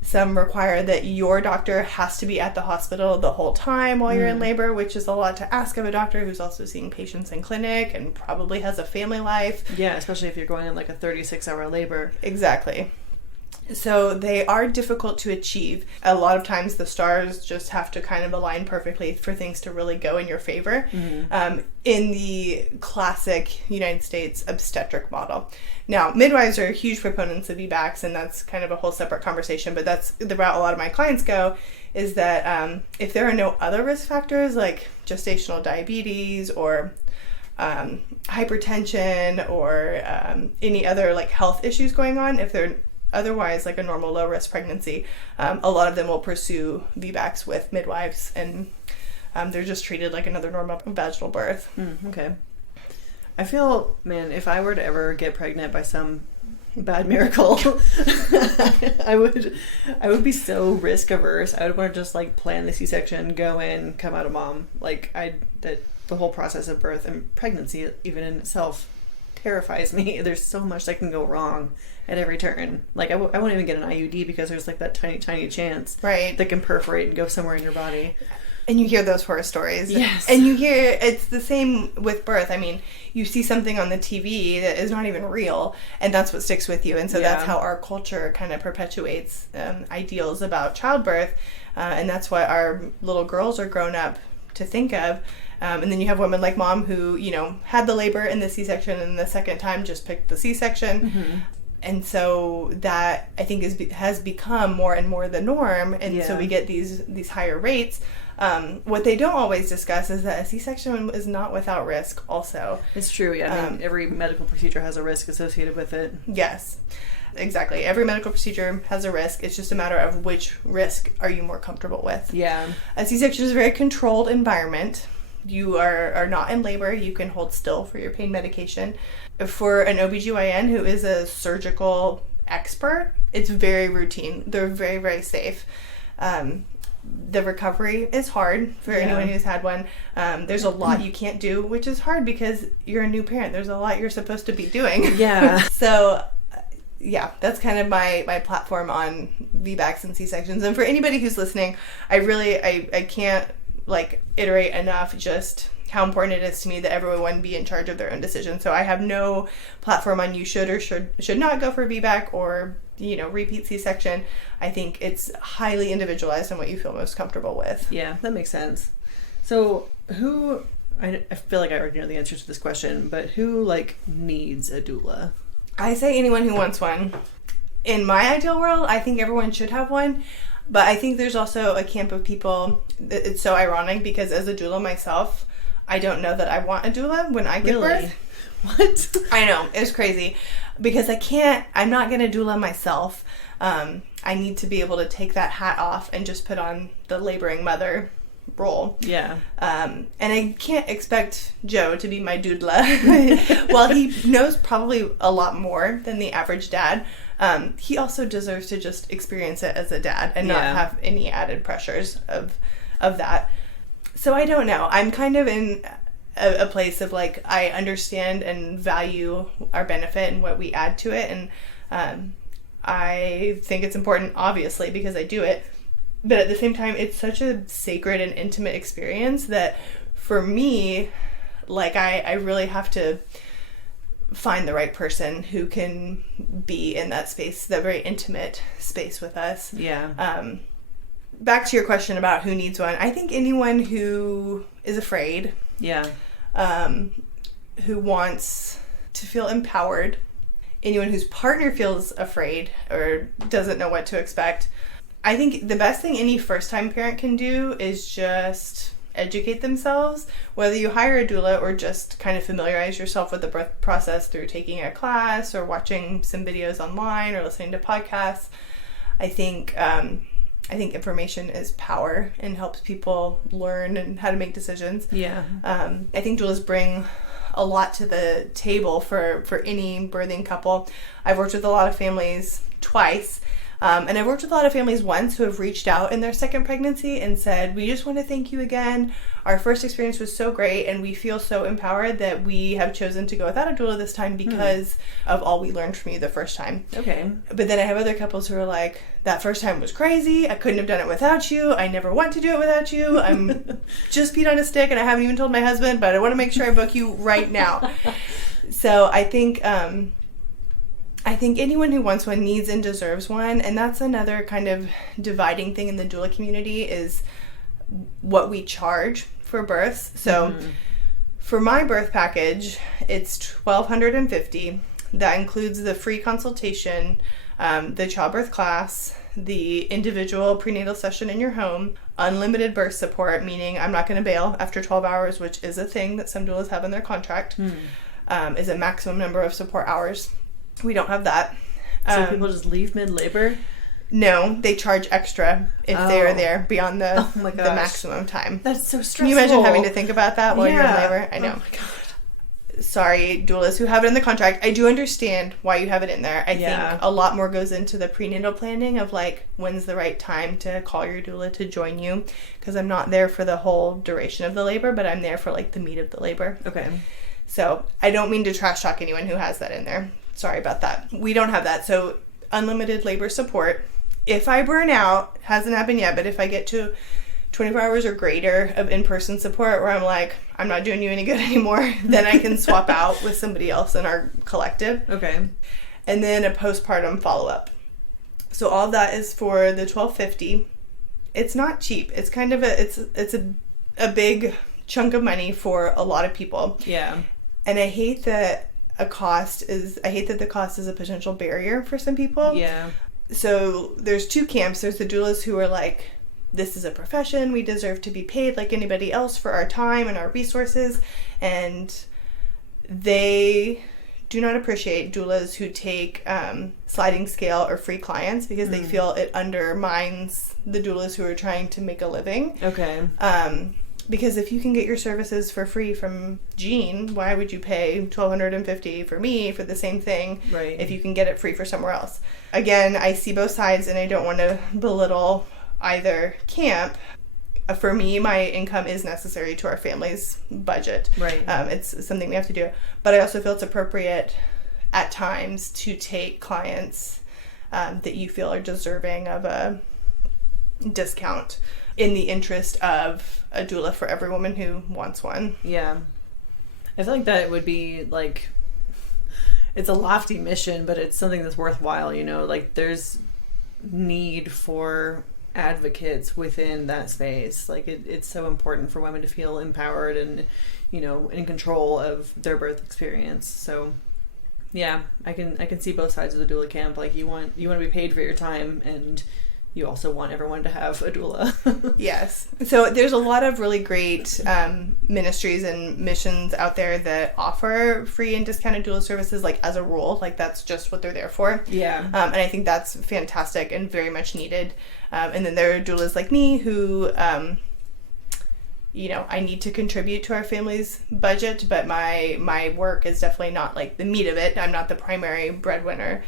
Some require that your doctor has to be at the hospital the whole time while you're in labor, which is a lot to ask of a doctor who's also seeing patients in clinic and probably has a family life. Yeah, especially if you're going in like a 36-hour labor. Exactly. So they are difficult to achieve. A lot of times the stars just have to kind of align perfectly for things to really go in your favor. In the classic United States obstetric model. Now, midwives are huge proponents of VBACs, and that's kind of a whole separate conversation, but that's the route a lot of my clients go, is that if there are no other risk factors like gestational diabetes or hypertension or any other like health issues going on, if they're otherwise like a normal low risk pregnancy, a lot of them will pursue VBACs with midwives, and they're just treated like another normal vaginal birth. Okay. I feel, man, if I were to ever get pregnant by some bad miracle, I would be so risk averse. I would want to just like plan the C-section, go in, come out a mom. Like that the whole process of birth and pregnancy even in itself terrifies me. There's so much that can go wrong at every turn. Like I won't even get an IUD because there's like that tiny chance that can perforate and go somewhere in your body. And you hear those horror stories. Yes. And you hear, it's the same with birth. I mean, you see something on the TV that is not even real, and that's what sticks with you. And so that's how our culture kind of perpetuates ideals about childbirth. And that's what our little girls are grown up to think of. And then you have women like Mom who, you know, had the labor in the C-section and the second time just picked the C-section. And so that, I think, has become more and more the norm. And so we get these higher rates. What they don't always discuss is that a C-section is not without risk also. It's true, yeah. I mean, every medical procedure has a risk associated with it. Yes, exactly. Every medical procedure has a risk. It's just a matter of which risk are you more comfortable with. Yeah. A C-section is a very controlled environment. You are not in labor. You can hold still for your pain medication. For an OBGYN who is a surgical expert, it's very routine. They're very, very safe. The recovery is hard for anyone who's had one. There's a lot you can't do, which is hard because you're a new parent. There's a lot you're supposed to be doing. Yeah. So, yeah, that's kind of my platform on VBACs and C-sections. And for anybody who's listening, I can't like iterate enough just how important it is to me that everyone be in charge of their own decision. So I have no platform on you should or should not go for VBAC or, you know, repeat C-section. I think it's highly individualized on what you feel most comfortable with. Yeah, that makes sense. So I feel like I already know the answer to this question, but who like needs a doula? I say anyone who wants one. In my ideal world, I think everyone should have one. But I think there's also a camp of people, it's so ironic because as a doula myself, I don't know that I want a doula when I give birth. What? I know, it's crazy. Because I'm not going to doula myself. I need to be able to take that hat off and just put on the laboring mother role. Yeah. And I can't expect Joe to be my doula. While he knows probably a lot more than the average dad, he also deserves to just experience it as a dad and not have any added pressures of that. So I don't know. I'm kind of in a place of like, I understand and value our benefit and what we add to it. And I think it's important, obviously, because I do it. But at the same time, it's such a sacred and intimate experience that for me, like I really have to find the right person who can be in that space, that very intimate space with us. Yeah. Back to your question about who needs one. I think anyone who is afraid. Yeah. Who wants to feel empowered. Anyone whose partner feels afraid or doesn't know what to expect. I think the best thing any first-time parent can do is just educate themselves, whether you hire a doula or just kind of familiarize yourself with the birth process through taking a class or watching some videos online or listening to podcasts. I think information is power and helps people learn and how to make decisions. Yeah. I think doulas bring a lot to the table for any birthing couple. I've worked with a lot of families twice. And I've worked with a lot of families once who have reached out in their second pregnancy and said, we just want to thank you again. Our first experience was so great, and we feel so empowered that we have chosen to go without a doula this time because of all we learned from you the first time. Okay. But then I have other couples who are like, that first time was crazy. I couldn't have done it without you. I never want to do it without you. I'm just peed on a stick, and I haven't even told my husband, but I want to make sure I book you right now. So I think anyone who wants one needs and deserves one, and that's another kind of dividing thing in the doula community is what we charge for births. So for my birth package, it's $1,250. That includes the free consultation, the childbirth class, the individual prenatal session in your home, unlimited birth support, meaning I'm not going to bail after 12 hours, which is a thing that some doulas have in their contract, is a maximum number of support hours. We don't have that. So people just leave mid-labor? No, they charge extra if they are there beyond the maximum time. That's so stressful. Can you imagine having to think about that while you're in labor? I know. Oh my God. Sorry, doulas who have it in the contract. I do understand why you have it in there. I think a lot more goes into the prenatal planning of like, when's the right time to call your doula to join you? Because I'm not there for the whole duration of the labor, but I'm there for like the meat of the labor. Okay. So I don't mean to trash talk anyone who has that in there. Sorry about that. We don't have that. So unlimited labor support. If I burn out, hasn't happened yet, but if I get to 24 hours or greater of in-person support where I'm like, I'm not doing you any good anymore, then I can swap out with somebody else in our collective. Okay. And then a postpartum follow-up. So all of that is for the $1,250. It's not cheap. It's kind of it's a big chunk of money for a lot of people. Yeah. And I hate that the cost is a potential barrier for some people. Yeah. So there's two camps. There's the doulas who are like, this is a profession. We deserve to be paid like anybody else for our time and our resources. And they do not appreciate doulas who take sliding scale or free clients because they feel it undermines the doulas who are trying to make a living. Okay. Because if you can get your services for free from Jean, why would you pay $1,250 for me for the same thing if you can get it free for somewhere else? Again, I see both sides, and I don't want to belittle either camp. For me, my income is necessary to our family's budget. Right. It's something we have to do. But I also feel it's appropriate at times to take clients that you feel are deserving of a discount in the interest of a doula for every woman who wants one. Yeah. I feel like that would be like, it's a lofty mission, but it's something that's worthwhile, you know, like there's need for advocates within that space. Like it's so important for women to feel empowered and, you know, in control of their birth experience. So yeah, I can see both sides of the doula camp. Like you want to be paid for your time, and you also want everyone to have a doula. Yes. So there's a lot of really great ministries and missions out there that offer free and discounted doula services, like as a rule, like that's just what they're there for. Yeah. And I think that's fantastic and very much needed. And then there are doulas like me who, you know, I need to contribute to our family's budget, but my work is definitely not like the meat of it. I'm not the primary breadwinner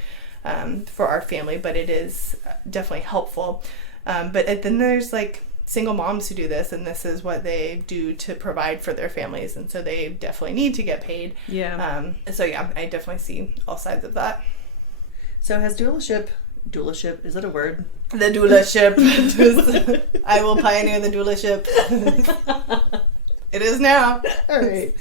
for our family, but it is definitely helpful. But then there's like single moms who do this, and this is what they do to provide for their families, and so they definitely need to get paid. Yeah. So yeah, I definitely see all sides of that. So has doulaship, is that a word? The doulaship. I will pioneer the doulaship. It is now. All right.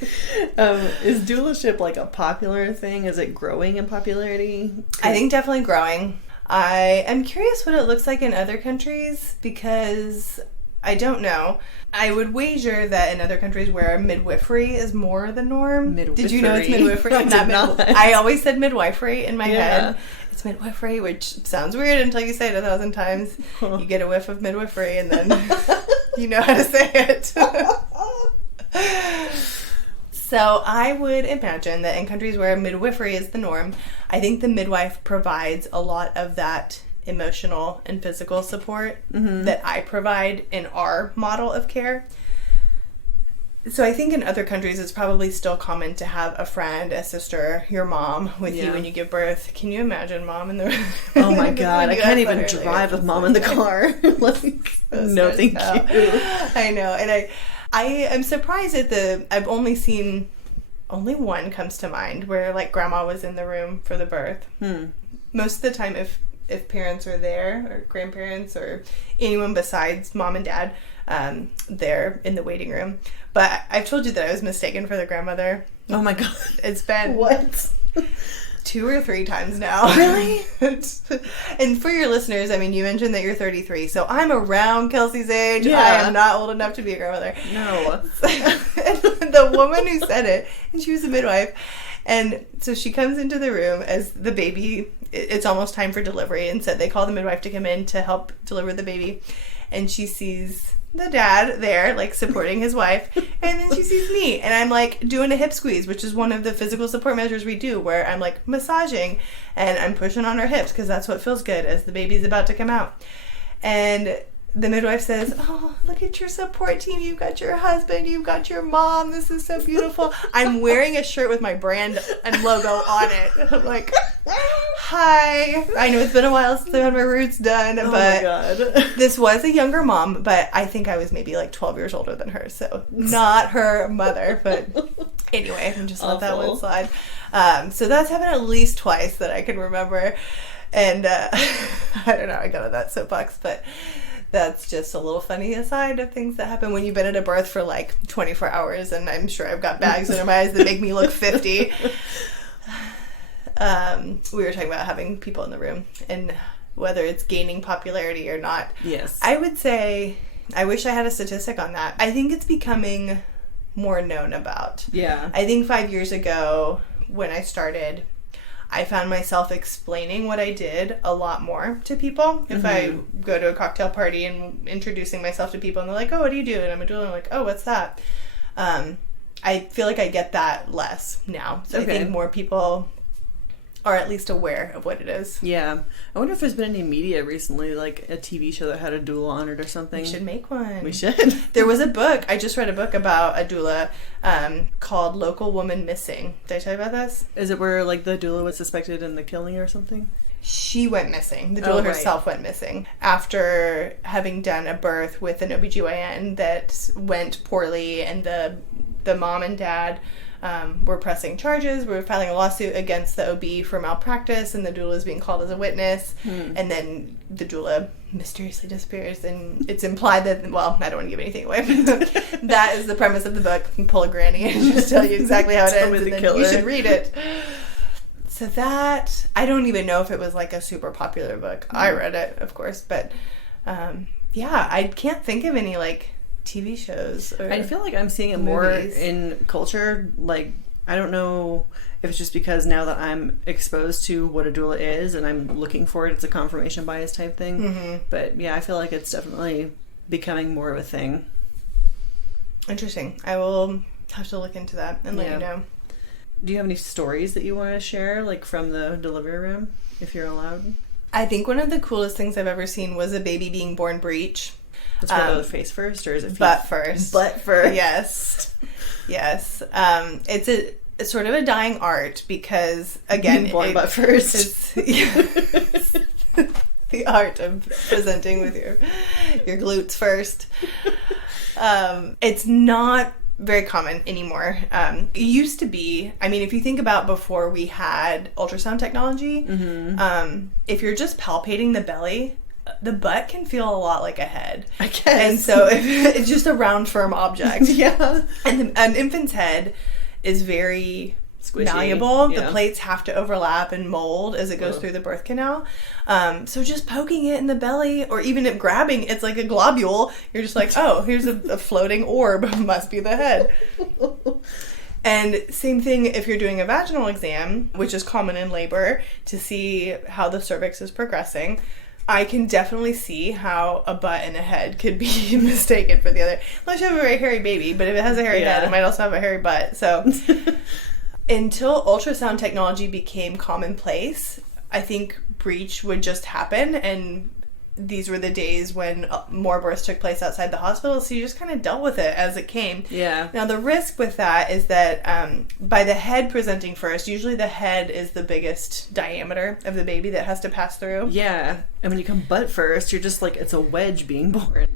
Is doulaship like a popular thing? Is it growing in popularity? I think definitely growing. I am curious what it looks like in other countries because I don't know. I would wager that in other countries where midwifery is more the norm. Midwifery. Did you know it's midwifery? I always said midwifery in my head. It's midwifery, which sounds weird until you say it 1,000 times. You get a whiff of midwifery and then you know how to say it. So I would imagine that in countries where midwifery is the norm, I think the midwife provides a lot of that emotional and physical support that I provide in our model of care. So I think in other countries it's probably still common to have a friend, a sister, your mom with you when you give birth. Can you imagine mom in the Oh my god, I can't even drive with mom in the car. No, thank you. I know. And I am surprised at I've only seen one comes to mind where like grandma was in the room for the birth. Most of the time if parents are there or grandparents or anyone besides mom and dad, they're in the waiting room. But I've told you that I was mistaken for the grandmother. Oh my god. It's been what? 2 or 3 times now. Really? And for your listeners, I mean, you mentioned that you're 33, so I'm around Kelsey's age. Yeah. I am not old enough to be a grandmother. No. And the woman who said it, and she was a midwife, and so she comes into the room as the baby, it's almost time for delivery, and so they call the midwife to come in to help deliver the baby, and she sees the dad there, like, supporting his wife, and then she sees me, and I'm, like, doing a hip squeeze, which is one of the physical support measures we do, where I'm, like, massaging, and I'm pushing on her hips, because that's what feels good as the baby's about to come out. And the midwife says, oh, look at your support team. You've got your husband. You've got your mom. This is so beautiful. I'm wearing a shirt with my brand and logo on it. I'm like, hi. I know it's been a while since I had my roots done, but my God. This was a younger mom, but I think I was maybe like 12 years older than her, so not her mother. But anyway, I can just let that one slide. So that's happened at least twice that I can remember. And I don't know, I got on that soapbox, but that's just a little funny aside of things that happen when you've been at a birth for like 24 hours, and I'm sure I've got bags under my eyes that make me look 50. We were talking about having people in the room and whether it's gaining popularity or not. Yes. I would say, I wish I had a statistic on that. I think it's becoming more known about. Yeah. I think 5 years ago when I started, I found myself explaining what I did a lot more to people. If I go to a cocktail party and introducing myself to people and they're like, oh, what do you do? And I'm a doula. I'm like, oh, what's that? I feel like I get that less now. So I think more people are at least aware of what it is. Yeah. I wonder if there's been any media recently, like a TV show that had a doula on it or something. We should make one. We should. There was a book. I just read a book about a doula called Local Woman Missing. Did I tell you about this? Is it where like the doula was suspected in the killing or something? She went missing. The doula herself went missing after having done a birth with an OBGYN that went poorly, and the mom and dad were pressing charges. We were filing a lawsuit against the OB for malpractice, and the doula is being called as a witness. And then the doula mysteriously disappears, and it's implied that, well, I don't want to give anything away. That is the premise of the book. You can pull a granny and just tell you exactly how it ends, and then you should read it. So that, I don't even know if it was like a super popular book. I read it, of course, but yeah, I can't think of any like TV shows. I feel like I'm seeing it more in culture. Like, I don't know if it's just because now that I'm exposed to what a doula is and I'm looking for it, it's a confirmation bias type thing. But yeah, I feel like it's definitely becoming more of a thing. Interesting. I will have to look into that and let you know. Do you have any stories that you want to share, like from the delivery room, if you're allowed? I think one of the coolest things I've ever seen was a baby being born breech. It's the face first, or is it feet? Butt first? Butt first. Yes. Yes. It's sort of a dying art because, again, being born butt first. The art of presenting with your glutes first. It's not very common anymore. It used to be, I mean, if you think about before we had ultrasound technology, if you're just palpating the belly, the butt can feel a lot like a head. I guess. And so it's just a round, firm object. Yeah. And an infant's head is very squishy, malleable. The plates have to overlap and mold as it goes through the birth canal. So just poking it in the belly, or even if grabbing, it's like a globule. You're just like, oh, here's a floating orb. Must be the head. And same thing if you're doing a vaginal exam, which is common in labor, to see how the cervix is progressing. I can definitely see how a butt and a head could be mistaken for the other. Unless you have a very hairy baby, but if it has a hairy head, it might also have a hairy butt. So until ultrasound technology became commonplace, I think breech would just happen, and these were the days when more births took place outside the hospital, so you just kind of dealt with it as it came. Yeah. Now, the risk with that is that by the head presenting first, usually the head is the biggest diameter of the baby that has to pass through. Yeah. And when you come butt first, you're just like, it's a wedge being born.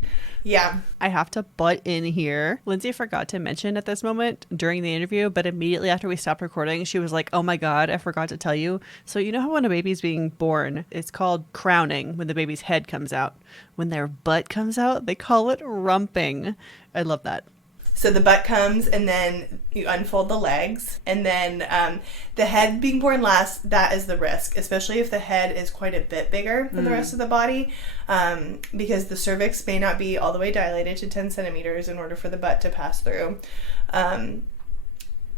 Yeah. I have to butt in here. Lindsay forgot to mention at this moment during the interview, but immediately after we stopped recording, she was like, oh my God, I forgot to tell you. So you know how when a baby's being born, it's called crowning when the baby's head comes out. When their butt comes out, they call it rumping. I love that. So the butt comes, and then you unfold the legs, and then the head being born last, that is the risk, especially if the head is quite a bit bigger than the rest of the body, because the cervix may not be all the way dilated to 10 centimeters in order for the butt to pass through.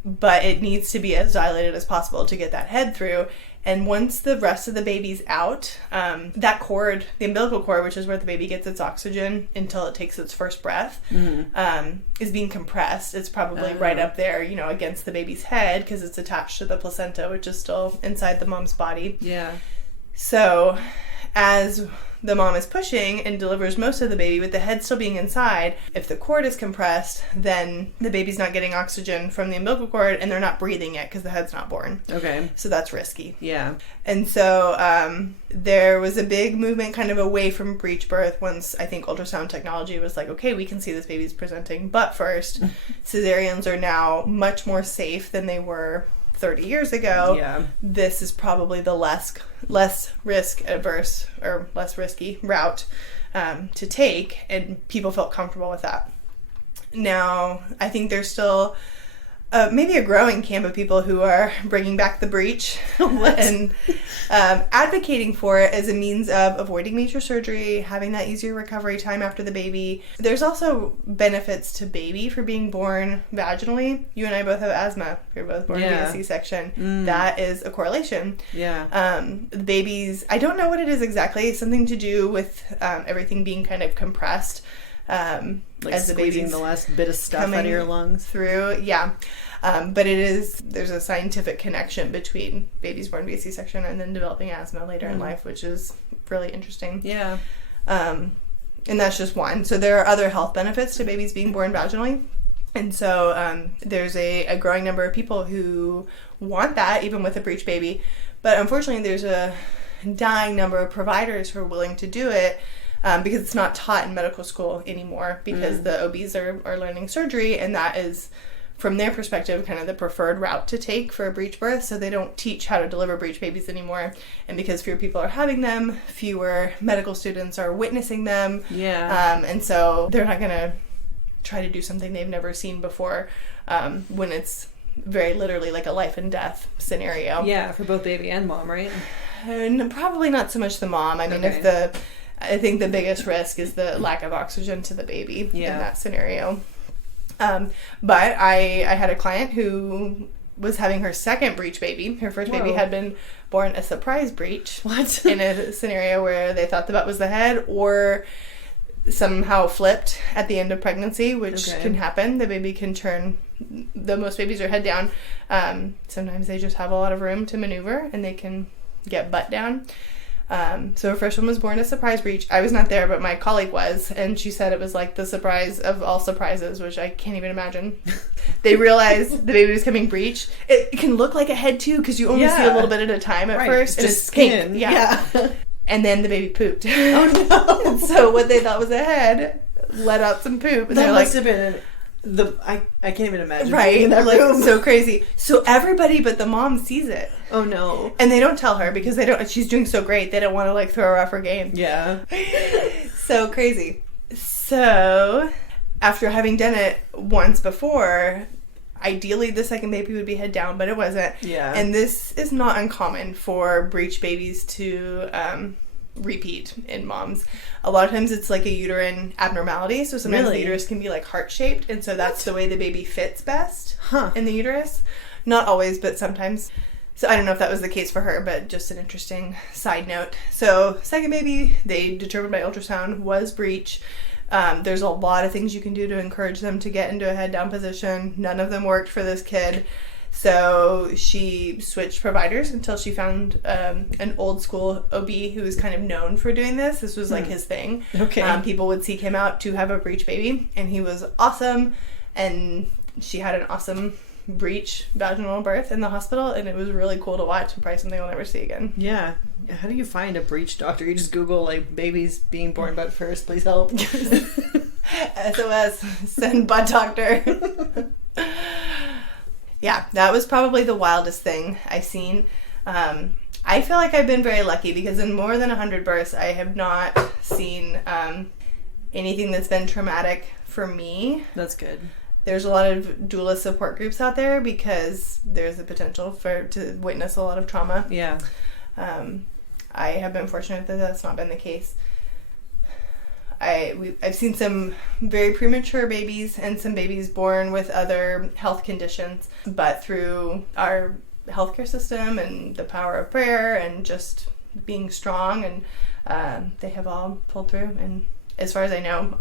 But it needs to be as dilated as possible to get that head through. And once the rest of the baby's out, that cord, the umbilical cord, which is where the baby gets its oxygen until it takes its first breath, is being compressed. It's probably right up there, against the baby's head, because it's attached to the placenta, which is still inside the mom's body. Yeah. So as the mom is pushing and delivers most of the baby with the head still being inside, if the cord is compressed, then the baby's not getting oxygen from the umbilical cord, and they're not breathing it because the head's not born. Okay. So that's risky. Yeah. And so there was a big movement kind of away from breech birth once I think ultrasound technology was like, okay, we can see this baby's presenting butt first. Cesareans are now much more safe than they were 30 years ago. Yeah. This is probably the less risk averse or less risky route to take, and people felt comfortable with that. Now, I think there's still maybe a growing camp of people who are bringing back the breech and advocating for it as a means of avoiding major surgery, having that easier recovery time after the baby. There's also benefits to baby for being born vaginally. You and I both have asthma. You're both born via C-section. That is a correlation. Yeah. Babies, I don't know what it is exactly. Something to do with everything being kind of compressed. Like as the squeezing baby's the last bit of stuff out of your lungs through. Yeah. But there's a scientific connection between babies born via C-section and then developing asthma later in life, which is really interesting. Yeah. And that's just one. So there are other health benefits to babies being born vaginally. And so there's a growing number of people who want that, even with a breech baby. But unfortunately, there's a dying number of providers who are willing to do it, because it's not taught in medical school anymore, because the OBs are learning surgery, and that is, from their perspective, kind of the preferred route to take for a breech birth. So they don't teach how to deliver breech babies anymore. And because fewer people are having them, fewer medical students are witnessing them. Yeah. And so they're not going to try to do something they've never seen before, when it's very literally like a life and death scenario. Yeah, for both baby and mom, right? And probably not so much the mom. I mean, I think the biggest risk is the lack of oxygen to the baby in that scenario. But I had a client who was having her second breech baby. Her first baby had been born a surprise breech. What? In a scenario where they thought the butt was the head, or somehow flipped at the end of pregnancy, which can happen. The baby can turn, though most babies are head down, sometimes they just have a lot of room to maneuver and they can get butt down. So her first one was born a surprise breech. I was not there, but my colleague was, and she said it was like the surprise of all surprises, which I can't even imagine. They realized the baby was coming breech. It can look like a head too, because you only see a little bit at a time at first. Just and it's skin. pink. Yeah. And then the baby pooped. Oh no. So what they thought was a head let out some poop. And That they're must like, have been I can't even imagine. right, being in that like room. so crazy. So everybody but the mom sees it. Oh no. And they don't tell her because she's doing so great. They don't want to like throw her off her game. Yeah. So crazy. So after having done it once before, ideally the second baby would be head down, but it wasn't. Yeah. And this is not uncommon for breech babies to repeat in moms. A lot of times it's like a uterine abnormality, so sometimes the uterus can be like heart-shaped, and so that's the way the baby fits best in the uterus. Not always, but sometimes. So I don't know if that was the case for her, but just an interesting side note. So second baby, they determined by ultrasound, was breech. There's a lot of things you can do to encourage them to get into a head down position. None of them worked for this kid. So she switched providers until she found an old school OB who was kind of known for doing this. This was like his thing. Okay. People would seek him out to have a breech baby, and he was awesome. And she had an awesome breech vaginal birth in the hospital, and it was really cool to watch, and probably something I'll never see again. Yeah. How do you find a breech doctor? You just Google, like, babies being born butt first, please help. SOS, send butt doctor. Yeah, that was probably the wildest thing I've seen. I feel like I've been very lucky because in more than 100 births, I have not seen anything that's been traumatic for me. That's good. There's a lot of doula support groups out there because there's the potential to witness a lot of trauma. Yeah. I have been fortunate that that's not been the case. I've seen some very premature babies and some babies born with other health conditions, but through our healthcare system and the power of prayer and just being strong, and they have all pulled through. And as far as I know,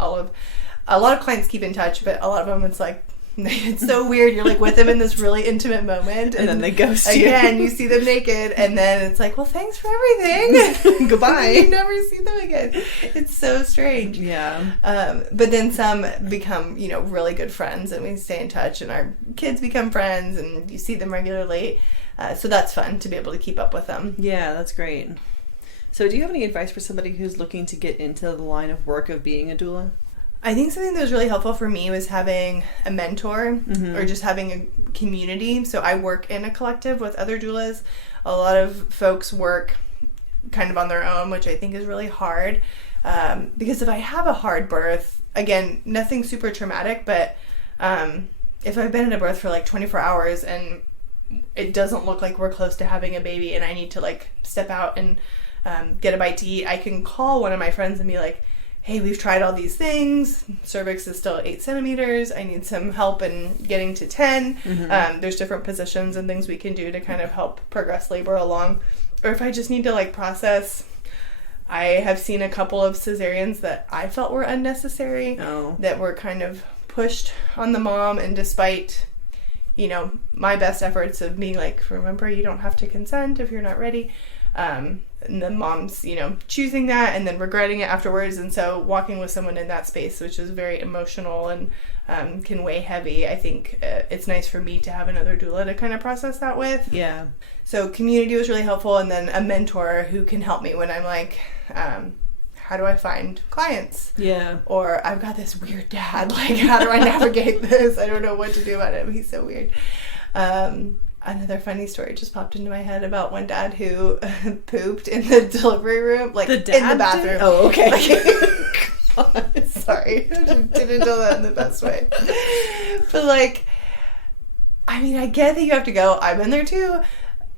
a lot of clients keep in touch, but a lot of them it's like, it's so weird. You're like with them in this really intimate moment, and then they ghost you. Again, you see them naked, and then it's like, well, thanks for everything. Goodbye. You never see them again. It's so strange. Yeah. But then some become, really good friends, and we stay in touch, and our kids become friends, and you see them regularly. So that's fun to be able to keep up with them. Yeah, that's great. So do you have any advice for somebody who's looking to get into the line of work of being a doula? I think something that was really helpful for me was having a mentor or just having a community. So I work in a collective with other doulas. A lot of folks work kind of on their own, which I think is really hard. Because if I have a hard birth, again, nothing super traumatic, but if I've been in a birth for like 24 hours and it doesn't look like we're close to having a baby and I need to like step out and get a bite to eat, I can call one of my friends and be like, hey, we've tried all these things. Cervix is still 8 centimeters. I need some help in getting to 10. There's different positions and things we can do to kind of help progress labor along. Or if I just need to like process, I have seen a couple of cesareans that I felt were unnecessary, that were kind of pushed on the mom. And despite, my best efforts of being like, remember, you don't have to consent if you're not ready. And the mom's, choosing that and then regretting it afterwards. And so walking with someone in that space, which is very emotional and can weigh heavy, I think it's nice for me to have another doula to kind of process that with. Yeah. So community was really helpful. And then a mentor who can help me when I'm like, how do I find clients? Yeah. Or I've got this weird dad. Like, how do I navigate this? I don't know what to do about him. He's so weird. Another funny story just popped into my head about one dad who pooped in the delivery room, like in the bathroom. Did? Oh, okay. God, sorry, I didn't do that in the best way. But like, I mean, I get that you have to go. I've been there too.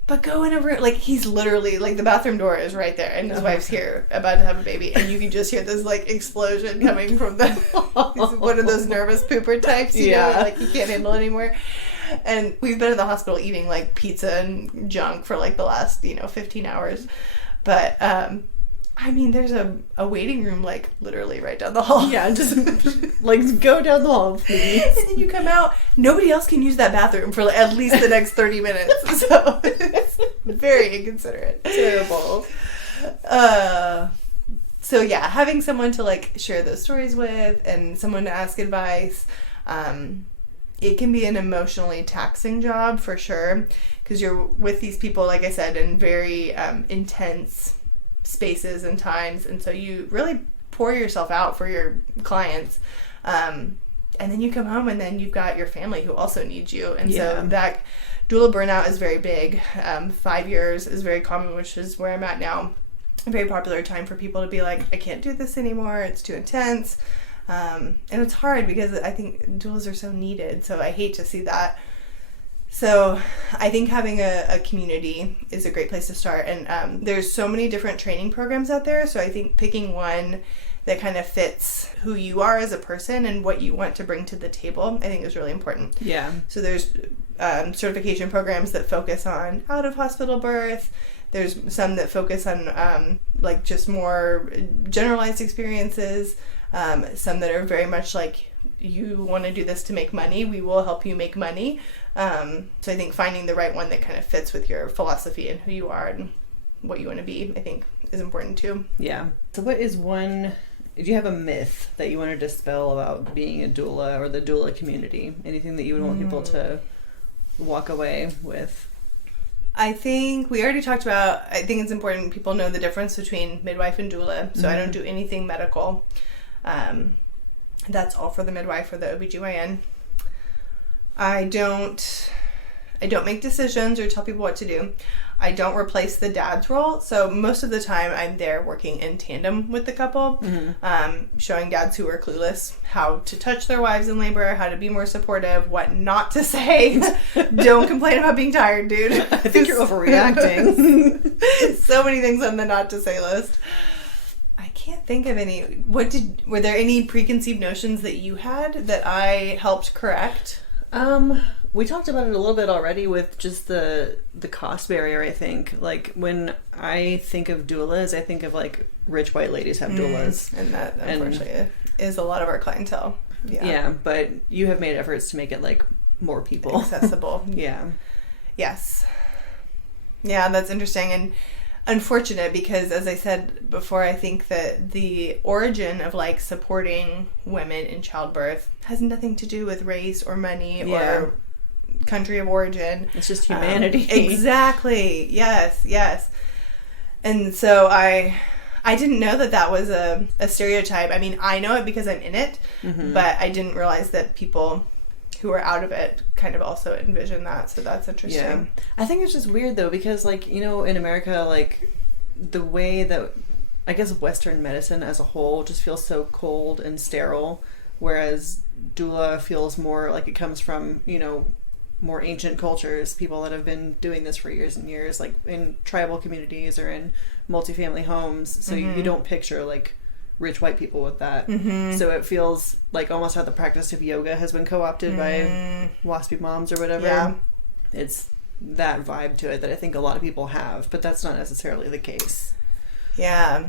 But go in a room, like he's literally, like the bathroom door is right there and his wife's here about to have a baby and you can just hear this like explosion coming from the, he's one of those nervous pooper types, you know, like he can't handle it anymore. And we've been in the hospital eating like pizza and junk for like the last, 15 hours. But, I mean, there's a waiting room like literally right down the hall. Yeah, just like go down the hall, please. And then you come out, nobody else can use that bathroom for like, at least the next 30 minutes. So it's very inconsiderate. Terrible. So yeah, having someone to like share those stories with and someone to ask advice, it can be an emotionally taxing job for sure, because you're with these people, like I said, in very intense spaces and times, and so you really pour yourself out for your clients, and then you come home and then you've got your family who also needs you, and so that doula burnout is very big. 5 years is very common, which is where I'm at now. A very popular time for people to be like, I can't do this anymore, it's too intense. And it's hard because I think doulas are so needed, so I hate to see that. So I think having a community is a great place to start, and there's so many different training programs out there, so I think picking one that kind of fits who you are as a person and what you want to bring to the table, I think is really important. Yeah. So there's certification programs that focus on out-of-hospital birth. There's some that focus on like just more generalized experiences. Some that are very much like you want to do this to make money, we will help you make money. So I think finding the right one that kind of fits with your philosophy and who you are and what you want to be, I think is important too. Yeah. So what is one, do you have a myth that you want to dispel about being a doula or the doula community? Anything that you would want people to walk away with? I think we already talked about, I think it's important people know the difference between midwife and doula. So I don't do anything medical. That's all for the midwife or the OBGYN. I don't make decisions or tell people what to do. I don't replace the dad's role. So most of the time I'm there working in tandem with the couple, showing dads who are clueless how to touch their wives in labor, how to be more supportive, what not to say. Don't complain about being tired, dude. I think you're overreacting. So many things on the not to say list. I can't think of any. Were there any preconceived notions that you had that I helped correct? We talked about it a little bit already with just the cost barrier, I think. Like, when I think of doulas, I think of, like, rich white ladies have doulas. And that, unfortunately, is a lot of our clientele. Yeah, but you have made efforts to make it, like, more people. Accessible. Yeah. Yes. Yeah, that's interesting and unfortunate because, as I said before, I think that the origin of, like, supporting women in childbirth has nothing to do with race or money or country of origin. It's just humanity. Exactly. Yes. And so I didn't know that was a stereotype. I mean, I know it because I'm in it, but I didn't realize that people who are out of it kind of also envision that. So that's interesting. Yeah. I think it's just weird though, because, like, you know, in America, like, the way that, I guess, Western medicine as a whole just feels so cold and sterile, whereas doula feels more like it comes from, you know, more ancient cultures, people that have been doing this for years and years, like in tribal communities or in multifamily homes. So you don't picture, like, rich white people with that. So it feels like almost how the practice of yoga has been co-opted by waspy moms or whatever. Yeah. It's that vibe to it that I think a lot of people have, but that's not necessarily the case. Yeah.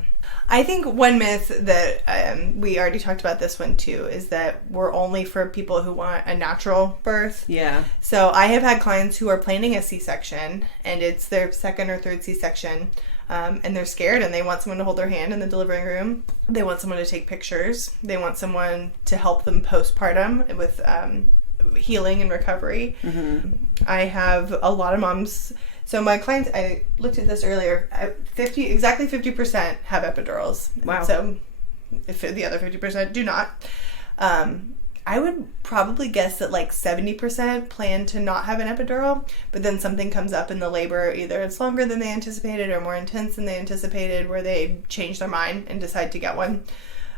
I think one myth that we already talked about this one too is that we're only for people who want a natural birth. Yeah. So I have had clients who are planning a C-section and it's their second or third C-section. And they're scared and they want someone to hold their hand in the delivering room. They want someone to take pictures. They want someone to help them postpartum with healing and recovery. I have a lot of moms. So my clients, I looked at this earlier, exactly 50% have epidurals. Wow. So if the other 50% do not. I would probably guess that like 70% plan to not have an epidural, but then something comes up in the labor, either it's longer than they anticipated or more intense than they anticipated, where they change their mind and decide to get one.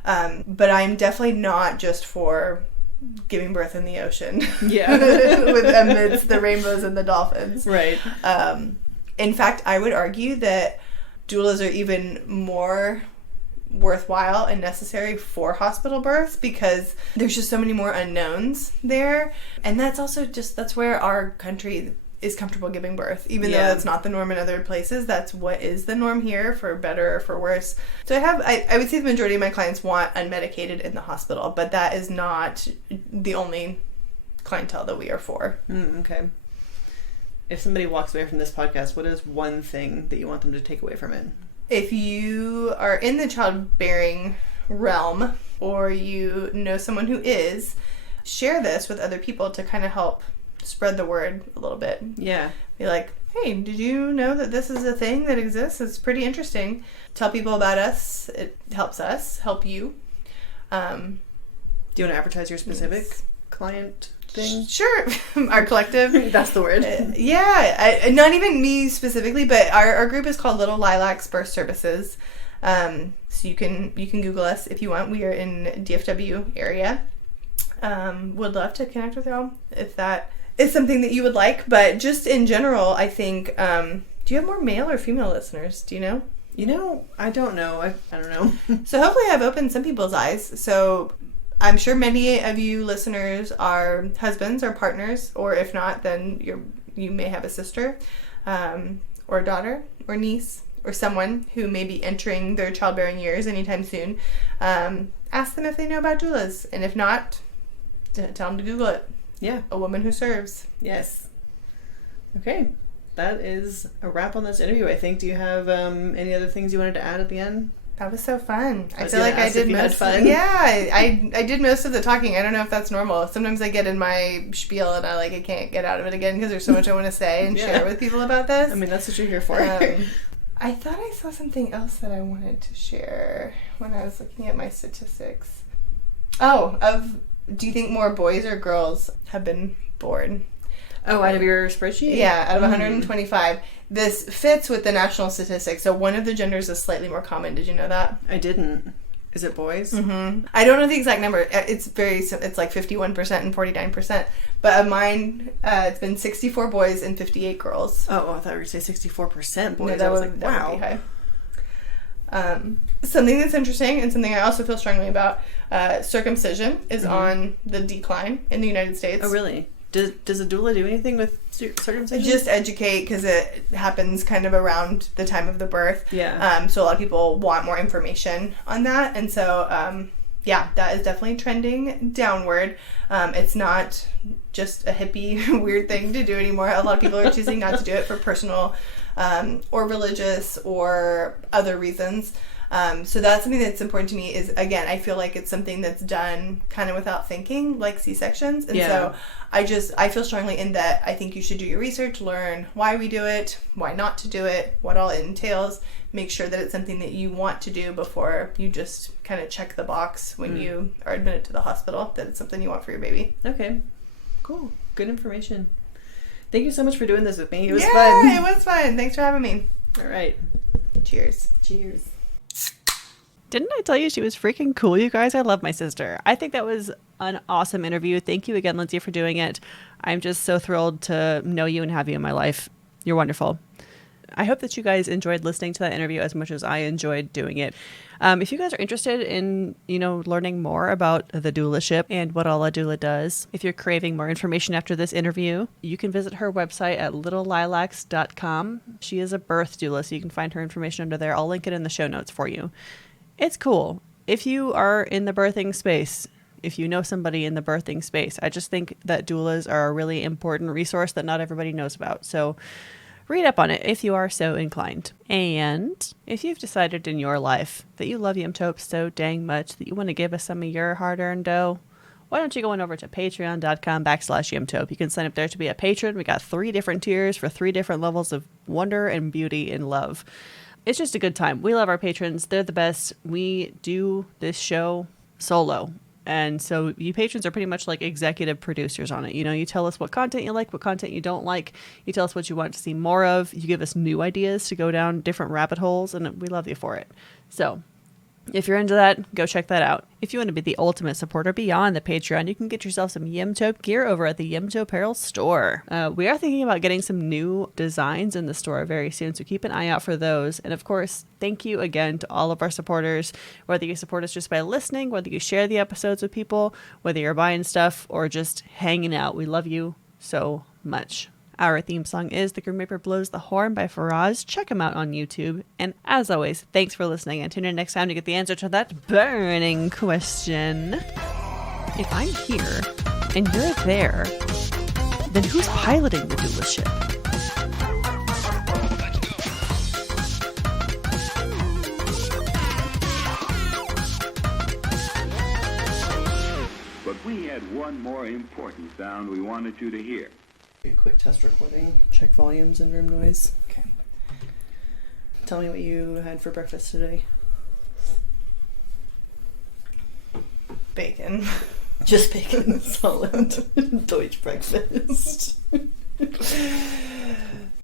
But I'm definitely not just for giving birth in the ocean. Yeah. Amidst the rainbows and the dolphins. Right. In fact, I would argue that doulas are even more worthwhile and necessary for hospital births because there's just so many more unknowns there, and that's also that's where our country is comfortable giving birth, even though that's not the norm in other places. That's what is the norm here, for better or for worse. So I would say the majority of my clients want unmedicated in the hospital, but that is not the only clientele that we are for. Okay. If somebody walks away from this podcast, what is one thing that you want them to take away from it? If you are in the childbearing realm or you know someone who is, share this with other people to kind of help spread the word a little bit. Yeah. Be like, hey, did you know that this is a thing that exists? It's pretty interesting. Tell people about us. It helps us help you. Do you want to advertise your specific client thing? Sure. Our collective. That's the word. Not even me specifically, but our group is called Little Lilacs Birth Services. So you can Google us if you want. We are in DFW area. Would love to connect with y'all if that is something that you would like. But just in general, I think, do you have more male or female listeners? Do you know? I don't know. I don't know. So hopefully I've opened some people's eyes. So I'm sure many of you listeners are husbands or partners, or if not, then you may have a sister, or a daughter, or niece, or someone who may be entering their childbearing years anytime soon. Ask them if they know about doulas, and if not, tell them to Google it. Yeah. A woman who serves. Yes. Okay. That is a wrap on this interview, I think. Do you have any other things you wanted to add at the end? That was so fun. I was feel gonna like I ask if did you had most fun. Yeah, I did most of the talking. I don't know if that's normal. Sometimes I get in my spiel and I can't get out of it again because there's so much I want to say and share with people about this. I mean, that's what you're here for. I thought I saw something else that I wanted to share when I was looking at my statistics. Do you think more boys or girls have been born? Oh, out of your spreadsheet? Yeah, out of 125. This fits with the national statistics. So one of the genders is slightly more common. Did you know that? I didn't. Is it boys? Mm-hmm. I don't know the exact number. It's like 51% and 49%. But of mine, it's been 64 boys and 58 girls. Oh, I thought you were going to say 64% boys. No, I was like, wow. That would be high. Something that's interesting and something I also feel strongly about, circumcision is on the decline in the United States. Oh, really? Does a doula do anything with circumcision? Just educate, because it happens kind of around the time of the birth. Yeah. So a lot of people want more information on that. And so, that is definitely trending downward. It's not just a hippie weird thing to do anymore. A lot of people are choosing not to do it for personal or religious or other reasons. So that's something that's important to me is, again, I feel like it's something that's done kind of without thinking, like C-sections. And so I feel strongly in that I think you should do your research, learn why we do it, why not to do it, what all it entails, make sure that it's something that you want to do before you just kind of check the box when you are admitted to the hospital, that it's something you want for your baby. Okay. Cool. Good information. Thank you so much for doing this with me. It was fun. Yeah, it was fun. Thanks for having me. All right. Cheers. Cheers. Didn't I tell you she was freaking cool, you guys? I love my sister. I think that was an awesome interview. Thank you again, Lindsay, for doing it. I'm just so thrilled to know you and have you in my life. You're wonderful. I hope that you guys enjoyed listening to that interview as much as I enjoyed doing it. If you guys are interested in, learning more about the doulaship and what all a doula does, if you're craving more information after this interview, you can visit her website at littlelilacs.com. She is a birth doula, so you can find her information under there. I'll link it in the show notes for you. It's cool. If you are in the birthing space, if you know somebody in the birthing space, I just think that doulas are a really important resource that not everybody knows about. So read up on it if you are so inclined. And if you've decided in your life that you love Yumtope so dang much that you want to give us some of your hard-earned dough, why don't you go on over to patreon.com/Yumtope. You can sign up there to be a patron. We got 3 different tiers for 3 different levels of wonder and beauty and love. It's just a good time. We love our patrons. They're the best. We do this show solo. And so you patrons are pretty much like executive producers on it. You tell us what content you like, what content you don't like. You tell us what you want to see more of. You give us new ideas to go down different rabbit holes, and we love you for it. So if you're into that, go check that out. If you want to be the ultimate supporter beyond the Patreon, you can get yourself some Yumtope gear over at the Yumtope Apparel store. We are thinking about getting some new designs in the store very soon, so keep an eye out for those. And of course, thank you again to all of our supporters, whether you support us just by listening, whether you share the episodes with people, whether you're buying stuff or just hanging out. We love you so much. Our theme song is The Grim Reaper Blows the Horn by Faraz. Check him out on YouTube. And as always, thanks for listening, and tune in next time to get the answer to that burning question. If I'm here and you're there, then who's piloting the doulaship? But we had one more important sound we wanted you to hear. A quick test recording. Check volumes and room noise. Okay. Tell me what you had for breakfast today. Bacon. Just bacon. Solid. Deutsch breakfast.